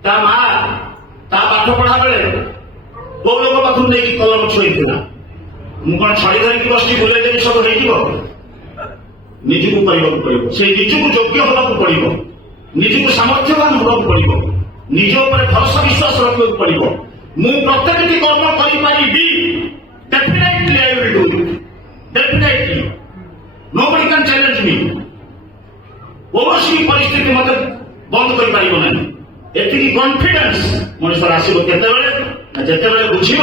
ତା ମା ତା ପାଠ ପଢା ବେଳେ କୋଉ ଲୋକ ପାଖରୁ ନେଇକି କଲମ ଛୁଇଁଥିଲା? ମୁଁ କଣ ଛଡ଼ି ଧରିକି ବସିଛି ବୁଲେଇ ଦେବି ସବୁ ହେଇଯିବ? ନିଜକୁ କରିବାକୁ ପଡିବ, ସେଇ ନିଜକୁ ଯୋଗ୍ୟ ହେବାକୁ ପଡିବ, ନିଜକୁ ସାମର୍ଥ୍ୟବାନ ହେବାକୁ ପଡିବ, ନିଜ ଉପରେ ଭରସା ବିଶ୍ୱାସ ରଖିବାକୁ ପଡିବ। ମୁଁ ପ୍ରତ୍ୟେକଟି କର୍ମ କରିପାରିବି, definitely I will do it, definitely nobody can challenge me. କୌଣସି ପରିସ୍ଥିତି ମତେ ବନ୍ଦ କରିପାରିବ ନାହିଁ। ଏତିକି କନଫିଡେନ୍ସ ମଣିଷର ଆସିବ କେତେବେଳେ ନା ଯେତେବେଳେ ବୁଝିବ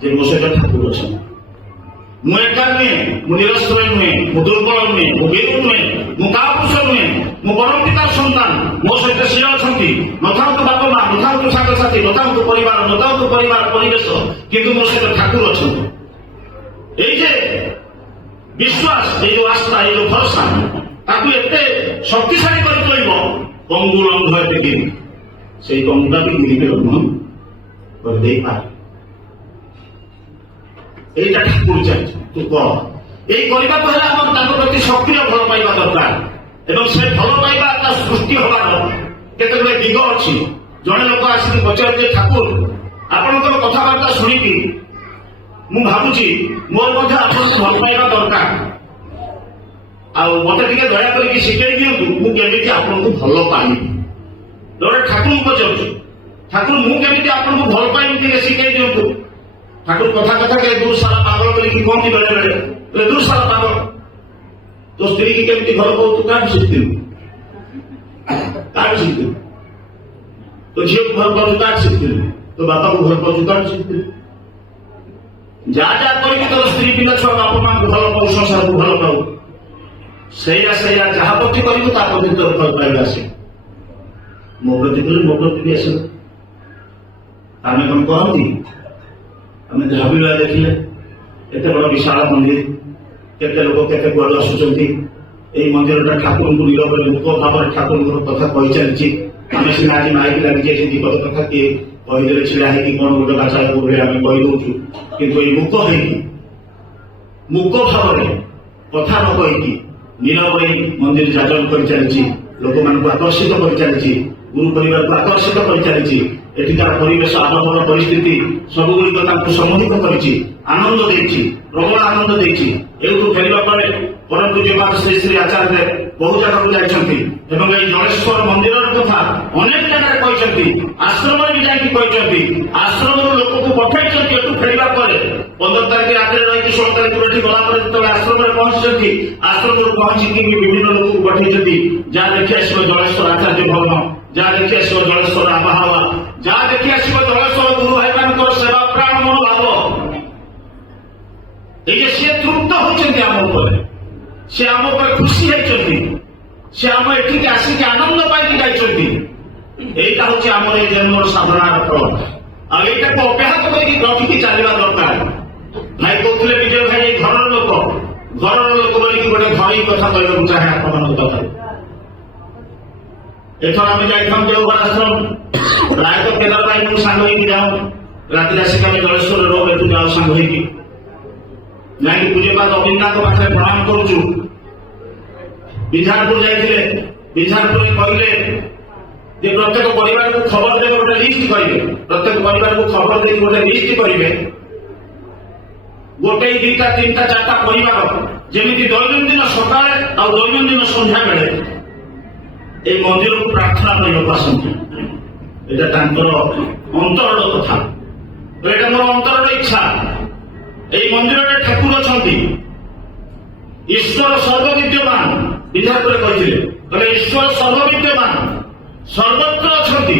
ଯେ ମୋ ସହିତ ଠାକୁର ଅଛନ୍ତି। ମୁଁ ଏକା ନୁହେଁ, ମୁଁ ନିରଶ୍ରୟ ନୁହେଁ, ମୁଁ ଦୁର୍ବଳ ନୁହେଁ, ମୁଁ ବିରୁ ନୁହେଁ, ମୁଁ କାପୁରୁଷ ନୁହେଁ, ମୁଁ ପରମ ପିତାର ସନ୍ତାନ। ମୋ ସହିତ ସିଏ ଅଛନ୍ତି, ନଥାନ୍ତୁ ବାପା ମା, ନଥାନ୍ତୁ ସାଙ୍ଗସାଥି, ନଥାନ୍ତୁ ପରିବାର ପରିବେଶ, କିନ୍ତୁ ମୋ ସହିତ ଠାକୁର ଅଛନ୍ତି। ଏଇ ଯେ ବିଶ୍ୱାସ, ଏଇ ଯୋଉ ଆସ୍ଥା, ଏଇ ଯୋଉ ଭରସା, ତାକୁ ଏତେ ଶକ୍ତିଶାଳୀ କରି ତୋଳିବ। ପଙ୍ଗୁ ଲଙ୍ଘ ଏତେ ଗିରି, ସେଇ ପଙ୍ଗୁଟା ବି ଗିରିରେ ଲଙ୍ଘନ କରିଦେଇପାରେ। এইটা ঠাকুর চাইছে তু কর। এই କରିବାକୁ ହେଲେ ଆମର ତାଙ୍କ ପ୍ରତି ସକ୍ରିୟ ଭଲ ପାଇବା ଦରକାର ଏବଂ ସେ ଭଲ ପାଇବା ତା ସୃଷ୍ଟି ହେବାର କେତେବେଳେ ଦିଗ ଅଛି। ଜଣେ ଲୋକ ଆସିକି ପଚାରେ ଯେ ଠାକୁର ଆପଣଙ୍କର କଥାବାର୍ତ୍ତା ଶୁଣିକି ମୁଁ ଭାବୁଛି ମୋର ମଧ୍ୟ ଆପଣଙ୍କୁ ଭଲ ପାଇବା ଦରକାର, ଆଉ ମତେ ଟିକେ ଦୟା କରିକି ଶିଖେଇ ଦିଅନ୍ତୁ ମୁଁ କେମିତି ଆପଣଙ୍କୁ ଭଲ ପାଇବି। ଜଣେ ଠାକୁରଙ୍କୁ ପଚାରୁଛୁ, ଠାକୁର ମୁଁ କେମିତି ଆପଣଙ୍କୁ ଭଲ ପାଇବି ଟିକେ ଶିଖେଇ ଦିଅନ୍ତୁ। ଠାକୁର କଥା କେ ଦୂର ସାରା ପାଗଳ କରିକି କହନ୍ତି ବେଳେ ବେଳେ, ଦୂର ସାରା ପାଗଳ। ତୋ ସ୍ତ୍ରୀ କି କେମିତି ଭଲ ପାଉଛୁ କାହାଠୁ ଶିଖିଥିଲୁ? କାହାଠୁ ଶିଖିଥିଲୁ? ତୋ ଝିଅକୁ ଭଲ ପାଉଛୁ କାହାଠୁ ଶିଖିଥିଲୁ? ତୋ ବାପାକୁ ଭଲ ପାଉଛୁ କାହାଠୁ ଶିଖିଥିଲୁ? ଯାହା ଯାହା କରିକି ତୋର ସ୍ତ୍ରୀ ପିଲା ଛୁଆ ବାପା ମାଙ୍କୁ ଭଲ ପାଉ, ସଂସାରକୁ ଭଲ ପାଉ, ସେଇଆ ଯାହା ପ୍ରତି କରିବୁ ତା ପ୍ରତି ତୋର ଭଲ ପାଇବା ଆସିବ। ମୋ ପ୍ରତି କଲେ ମୋ ପ୍ରତି ବି ଆସିବ। ଆମେ କଣ କହନ୍ତି, ଆମେ ଭାବିବା ଦେଖିଲେ ଏତେ ବଡ ବିଶାଳ ମନ୍ଦିର, କେତେ ଲୋକ କେତେ କୁଆଡୁ ଆସୁଛନ୍ତି। ଏଇ ମନ୍ଦିରଟା ଠାକୁରଙ୍କୁ ନିରବରେ ମୁକ ଭାବରେ ଠାକୁରଙ୍କର କଥା କହିଚାଲିଛି। ଆମେ ସିନା ଆଜି ମାଇକି ଲାଗିଛି ଏଠି ଦୀପକ କଥା କିଏ କହିଦେଲେ ଛିଡା ହେଇକି କଣ ଗୋଟେ ଭାଷା ଭଳି ଆମେ କହିଦଉଛୁ, କିନ୍ତୁ ଏଇ ମୁକ ଭାବରେ କଥା ନ କହିକି ନିରବ ଏଇ ମନ୍ଦିର ଯାଜନ କରିଚାଲିଛି, ଲୋକମାନଙ୍କୁ ଆକର୍ଷିତ କରିଚାଲିଛି, ଗୁରୁ ପରିବାରକୁ ଆକର୍ଷିତ କରିଚାଲିଛି। ଏଠିକାର ପରିବେଶ ଆବହମାନ ପରିସ୍ଥିତି ସବୁଗୁଡ଼ିକ ତାଙ୍କୁ ସମ୍ମୋହିତ କରିଛି, ଆନନ୍ଦ ଦେଇଛି, ପ୍ରବଳ ଆନନ୍ଦ ଦେଇଛି। ଏଇଠୁ ଫେରିବା ପରେ ପରମ ପୂଜ୍ୟପାଦ ଶ୍ରୀ ଶ୍ରୀ ଆଚାର୍ଯ୍ୟ ବହୁ ଜାଗାକୁ ଯାଇଛନ୍ତି ଏବଂ ଏଇ ଜଳେଶ୍ୱର ମନ୍ଦିରର କଥା ଅନେକ ଜାଗାରେ କହିଛନ୍ତି, ଆଶ୍ରମରେ ବି ଯାଇକି କହିଛନ୍ତି। ଆଶ୍ରମରୁ ଲୋକକୁ ପଠାଇଛନ୍ତି। ଏଠୁ ଫେରିବା ପରେ 15 ତାରିଖ ରାତିରେ ରହିକି 16 ତାରିଖରୁ ଏଠି ଗଲା ପରେ ଯେତେବେଳେ ଆଶ୍ରମରେ ପହଞ୍ଚିଛନ୍ତି, ଆଶ୍ରମରୁ ପହଞ୍ଚିକି ବିଭିନ୍ନ ଲୋକକୁ ପଠାଇଛନ୍ତି। ଯାହା ଦେଖି ଆସିବ ଜଳେଶ୍ୱର ଆଚାର୍ଯ୍ୟ ଭବନ, ଯାହା ଦେଖି ଆସିବ ଜଳେଶ୍ୱର ଆବହାୱା, ଯାହା ଦେଖି ଆସିବ ଜଳେଶ୍ୱର ଗୁରୁ ଭାଇମାନଙ୍କର ସେବା ପ୍ରାଣ ମନୋଭାବ। এই যে সে তৃপ্ত হচ্ছেন ଆମ ଉପରେ, ସେ ଆମ ଉପରେ ଖୁସି ହେଇଛନ୍ତି, ସେ ଆମ ଏଠିକି ଆସିକି ଆନନ୍ଦ ପାଇକି ଯାଇଛନ୍ତି। এইটা হচ্ছে ଆମର এই ଜନ୍ମର ସାଧନାର ଫଳ। ଆଉ ଏଇଟାକୁ ଅବ୍ୟାହତ କରିକି ରଖିକି ଚାଲିବା ଦରକାର। ଭାଇ କହୁଥିଲେ ବିଜୟ ଭାଇ ଏଇ ଘରର ଲୋକ ବୋଲିକି ଗୋଟେ ଘରୋଇ କଥା କହିବାକୁ ଚାହେଁ ଆପଣମାନଙ୍କ ପାଖରେ। ଏଥର ଆମେ ଯାଇଥାଉ ଦେଓଘର ଆଶ୍ରମ, ପ୍ରାୟତଃ କେଦାର ଭାଇ ମୁଁ ସାଙ୍ଗ ହେଇକି ଯାଉ, ରାତିରେ ଆସିକି ଆମେ ଜଳେଶ୍ୱରରେ ରହୁ, ଏଠୁ ଯାଉ ସାଙ୍ଗ ହେଇକି ଯାଇକି ପୂଜ୍ୟପାଦ ଅବିନ୍ଦାଙ୍କ ପାଖରେ ପ୍ରଣାମ କରୁଛୁ। ବିଧାନପୁର ଯାଇଥିଲେ, ବିଧାନପୁରରେ କହିଲେ ଯେ ପ୍ରତ୍ୟେକ ପରିବାରକୁ ଖବର ଦେବେ, ଗୋଟେ ଲିଷ୍ଟ କରିବେ, ପ୍ରତ୍ୟେକ ପରିବାରକୁ ଖବର ଦେଇକି ଗୋଟେ ଲିଷ୍ଟ କରିବେ। ଗୋଟେ 2ଟା 3ଟା 4ଟା ପରିବାର ଯେମିତି ଦୈନନ୍ଦିନ ସକାଳେ ଆଉ ଦୈନନ୍ଦିନ ସନ୍ଧ୍ୟା ବେଳେ এই ମନ୍ଦିରକୁ ପ୍ରାର୍ଥନା କରିବାକୁ ଆସନ୍ତି। এটা ତାଙ୍କର ଅନ୍ତରର କଥା, এটা ମୋର ଅନ୍ତରର ଇଚ୍ଛା। এই ମନ୍ଦିରରେ ଠାକୁର ଅଛନ୍ତି, ଈଶ୍ୱର ସର୍ବବିଦ୍ୟମାନ। ବିଧାନରେ କହିଥିଲେ, କହିଲେ ଈଶ୍ୱର ସର୍ବବିଦ୍ୟମାନ, ସର୍ବତ୍ର ଅଛନ୍ତି,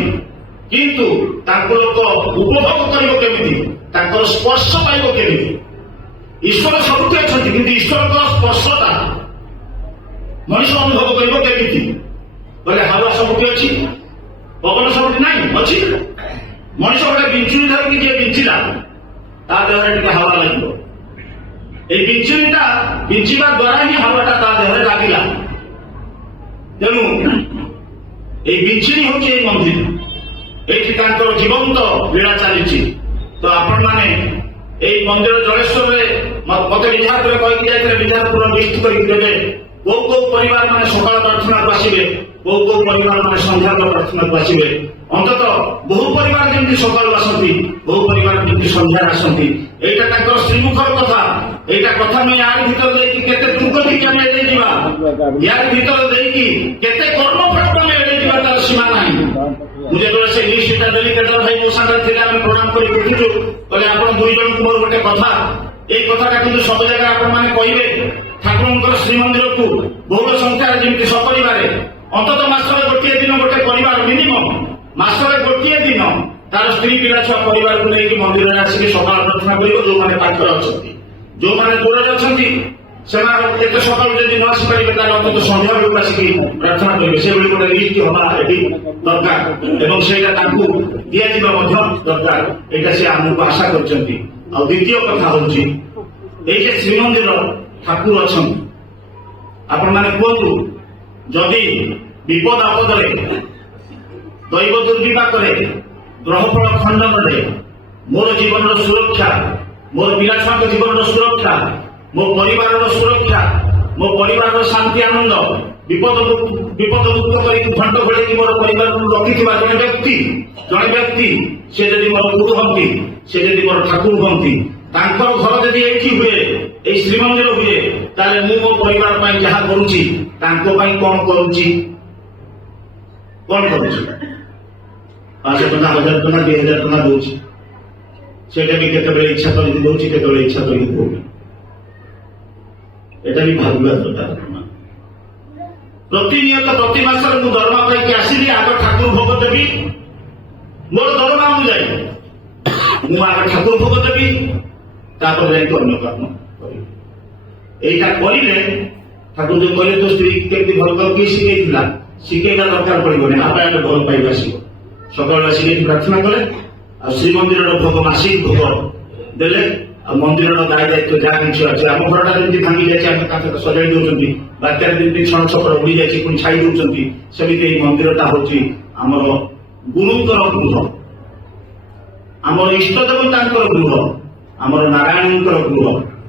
କିନ୍ତୁ ତାଙ୍କୁ ଲୋକ ଉପଭୋଗ କରିବ କେମିତି, ତାଙ୍କର ସ୍ପର୍ଶ ପାଇବ କେମିତି। ଈଶ୍ୱର ସବୁଠି ଅଛନ୍ତି, କିନ୍ତୁ ଈଶ୍ୱରଙ୍କର ସ୍ପର୍ଶଟା ମଣିଷ ଅନୁଭବ କରିବ କେମିତି? କହିଲେ ହାୱା ସବୁଠି ଅଛି, ପବନ ସବୁଠି ନାହିଁ, ଅଛି। ମଣିଷ ଗୋଟେ ବିଞ୍ଚୁଣି ଧରିକି ଯିଏ ବିଞ୍ଚିଲା, ତା ଦେହରେ ଟିକେ ହାୱା ଲାଗିବ। এই ବିଞ୍ଚୁଣିଟା ବିଞ୍ଚିବା ଦ୍ୱାରା ହିଁ ହାୱାଟା ତା ଦେହରେ ଲାଗିଲା। ତେଣୁ এই ବିଞ୍ଚୁଣି ହେଉଛି এই ମନ୍ଦିର, ଏଇଠି ତାଙ୍କର ଜୀବନ୍ତ ଲୀଳା ଚାଲିଛି। ତ ଆପଣମାନେ এই ମନ୍ଦିର ଜଳେଶ୍ୱରରେ ମତେ ବିଧାନରେ କହିକି ଯାଇଥିଲେ, ବିଧାନପୁର ଲିଷ୍ଟ କରିକି ଦେବେ କୋଉ କୋଉ ପରିବାର ମାନେ ସକାଳ ପ୍ରାର୍ଥନାକୁ ଆସିବେ, କୋଉ କୋଉ ପରିବାର ମାନେ ସନ୍ଧ୍ୟାର ପ୍ରାର୍ଥନାକୁ ଆସିବେ, ଅନ୍ତତଃ ବହୁ ପରିବାର ଯେମିତି ସକାଳୁ ଆସନ୍ତି, ବହୁ ପରିବାର ଯେମିତି ସନ୍ଧ୍ୟାରେ ଆସନ୍ତି, ଏଇଟା ତାଙ୍କର ଶ୍ରୀମୁଖର କଥା। ଏଇଟା କଥା ନୁହେଁ ୟାର ଭିତରେ ଦେଇକି କେତେ ଦୁର୍ଗତିକି ଆମେ ଏଡେଇ ଯିବା, ୟାର ଭିତରେ ଦେଇକି କେତେ କର୍ମଫଳକୁ ଆମେ ଏଡେଇ ଯିବା, ତାର ସୀମା ନାହିଁ। ମୁଁ ଯେତେବେଳେ ସେ ଲିଷ୍ଟଟା ଦେଲି, କେତେବେଳେ ଭାଇ ମୋ ସାଙ୍ଗରେ ଥିଲେ, ଆମେ ପ୍ରଣାମ କରି ଉଠିଛୁ, କହିଲେ ଆପଣ ଦୁଇ ଜଣଙ୍କୁ ମୋର ଗୋଟେ କଥା, ଏଇ କଥାଟା କିନ୍ତୁ ସବୁ ଜାଗାରେ ଆପଣ ମାନେ କହିବେ, ଠାକୁରଙ୍କର ଶ୍ରୀମନ୍ଦିରକୁ ବହୁଳ ସଂଖ୍ୟାରେ ଯେମିତି ସପରିବାରେ ଅନ୍ତତଃ ମାସରେ ଗୋଟିଏ ଦିନ ଗୋଟେ ପରିବାର ମିନିମମ୍ ମାସରେ ଗୋଟିଏ ଦିନ ତାର ସ୍ତ୍ରୀ ପିଲା ଛୁଆ ପରିବାରକୁ ନେଇକି ମନ୍ଦିରରେ ଆସିକି ସକାଳ ପ୍ରାର୍ଥନା କରିବ। ଯୋଉମାନେ ପାଖରେ ଅଛନ୍ତି, ଯୋଉମାନେ ଦୂରରେ ଅଛନ୍ତି, ସେମାନେ ଏତେ ସକାଳୁ ଯଦି ନ ଆସିପାରିବେ ତାହେଲେ ଅନ୍ତତଃ ସନ୍ଧ୍ୟା ବେଳକୁ ଆସିକି ପ୍ରାର୍ଥନା କରିବେ। ସେଭଳି ଗୋଟେ ଲିଷ୍ଟ ହବା ଏଠି ଦରକାର ଏବଂ ସେଇଟା ତାଙ୍କୁ ଦିଆଯିବା ମଧ୍ୟ ଦରକାର। ଏଇଟା ସେ ଆମକୁ ଆଶା କରିଛନ୍ତି। ଆଉ ଦ୍ୱିତୀୟ କଥା ହଉଛି, ଏଇ ଯେ ଶ୍ରୀମନ୍ଦିର ଠାକୁର ଅଛନ୍ତି, ଆପଣମାନେ କୁହନ୍ତୁ, ଯଦି ବିପଦ ଆପଦରେ, ଦୈବ ଦୁର୍ବିପାକରେ, ଗ୍ରହଫଳ ଖଣ୍ଡନରେ ମୋର ଜୀବନର ସୁରକ୍ଷା, ମୋର ପିଲାଛୁଆଙ୍କ ଜୀବନର ସୁରକ୍ଷା, ମୋ ପରିବାରର ସୁରକ୍ଷା, ମୋ ପରିବାରର ଶାନ୍ତି ଆନନ୍ଦ ବିପଦମୁକ୍ତ କରିକି ଘଣ୍ଟ ଘୋଡ଼େଇକି ମୋର ପରିବାରକୁ ରଖିଥିବା ଜଣେ ବ୍ୟକ୍ତି ସେ ଯଦି ମୋର ଗୁରୁ ହୁଅନ୍ତି, ସେ ଯଦି ମୋର ଠାକୁର ହୁଅନ୍ତି, ତାଙ୍କର ଘର ଯଦି ଏଇଠି ହୁଏ, ଏଇ ଶ୍ରୀମନ୍ଦିର ହୁଏ, ତାହେଲେ ମୁଁ ମୋ ପରିବାର ପାଇଁ ଯାହା କରୁଛି ତାଙ୍କ ପାଇଁ କଣ କରୁଛି? 500 ଟଙ୍କା, 1000 ଟଙ୍କା, 2000 ଟଙ୍କା ଦଉଛି, ସେଇଟା ବି କେତେବେଳେ ଇଚ୍ଛା କରିକି ଦଉଛି, କେତେବେଳେ ଇଚ୍ଛା କରିକି ଦଉନି। এটা ବି ଭାବିବା ଦରକାର। ପ୍ରତିନିୟତ ପ୍ରତି ମାସରେ ମୁଁ ଦରମା ପାଇକି ଆସିଲି, ଆଗ ଠାକୁର ଭୋଗ ଦେବି, ମୋର ଦରମା ଅନୁଯାୟୀ ମୁଁ ଆଗ ଠାକୁର ଭୋଗ ଦେବି, ତାପରେ ଯାଇକି ଅନ୍ୟ କାମ କରିବି। এইটা କରିଲେ ଠାକୁର ଯୋଉ କହିଲେ ତୋ ସ୍ତ୍ରୀ କେମିତି ଭଲ ପାଉ, କିଏ ଶିଖେଇଥିଲା? ଶିଖେଇବା ଦରକାର ପଡିବନି, ଆପେ ଆପେ ଭଲ ପାଇବା ଆସିବ। ସକାଳୁ ଆସିକି ପ୍ରାର୍ଥନା କଲେ, ଆଉ ଶ୍ରୀମନ୍ଦିରର ଭୋଗ ମାସିକ ଭୋଗ ଦେଲେ, ଆଉ ମନ୍ଦିରର ଦାୟ ଦାୟିତ୍ୱ ଯାହା କିଛି ଅଛି, ଆମ ଘରଟା ଯେମିତି ଭାଙ୍ଗି ଯାଇଛି ଆମେ କାନ୍ଥ ସଜାଇ ଦଉଛନ୍ତି, ବାତ୍ୟାରେ ଯେମିତି ଛଣ ଛପର ଉଡି ଯାଇଛି ପୁଣି ଛାଇ ଦଉଛନ୍ତି, ସେମିତି ଏଇ ମନ୍ଦିରଟା ହଉଛି ଆମର ଗୁରୁଙ୍କର ଗୃହ, ଆମର ଇଷ୍ଟ ଦେବତାଙ୍କର ଗୃହ, ଆମର ନାରାୟଣଙ୍କର ଗୃହ।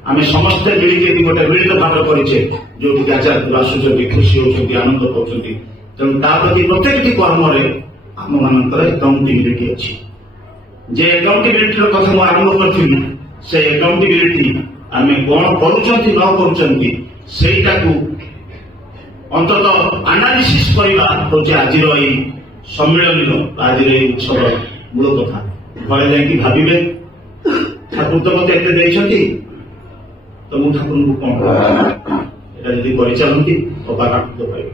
ଆମେ ସମସ୍ତେ ମିଳିକି ଗୋଟେ ମିଳିତ ଭାବ କରିଛେ, ଯୋଉଠିକି ଆଚାର୍ଯ୍ୟ ଆସୁଛନ୍ତି, ଖୁସି ହଉଛନ୍ତି, ଆନନ୍ଦ ପାଉଛନ୍ତି। ତେଣୁ ତା ପ୍ରତି ପ୍ରତ୍ୟେକଟି କର୍ମରେ ଆମ ମାନଙ୍କର ଏକାଉଣ୍ଟିବିଲିଟି ଅଛି। ଯେ ଏକାଉଣ୍ଟିବିଲିଟିର କଥା ମୁଁ ଆରମ୍ଭ କରିଥିଲି, ସେ ଏକାଉଣ୍ଟିବିଲିଟି ଆମେ କଣ କରୁଛନ୍ତି ନ କରୁଛନ୍ତି ସେଇଟାକୁ ଅନ୍ତତଃ ଆନାଲିସିସ୍ କରିବା ହଉଛି ଆଜିର ଏଇ ସମ୍ମିଳନୀର, ଆଜିର ଏଇ ଉତ୍ସବର ମୂଳ କଥା। ଘରେ ଯାଇକି ଭାବିବେ, ଠାକୁର ତ ମତେ ଏତେ ଦେଇଛନ୍ତି, ତ ମୁଁ ଠାକୁରଙ୍କୁ କଣ ଏଟା ଯଦି କରିଚାଲନ୍ତି ଅବା ପାଇବେ।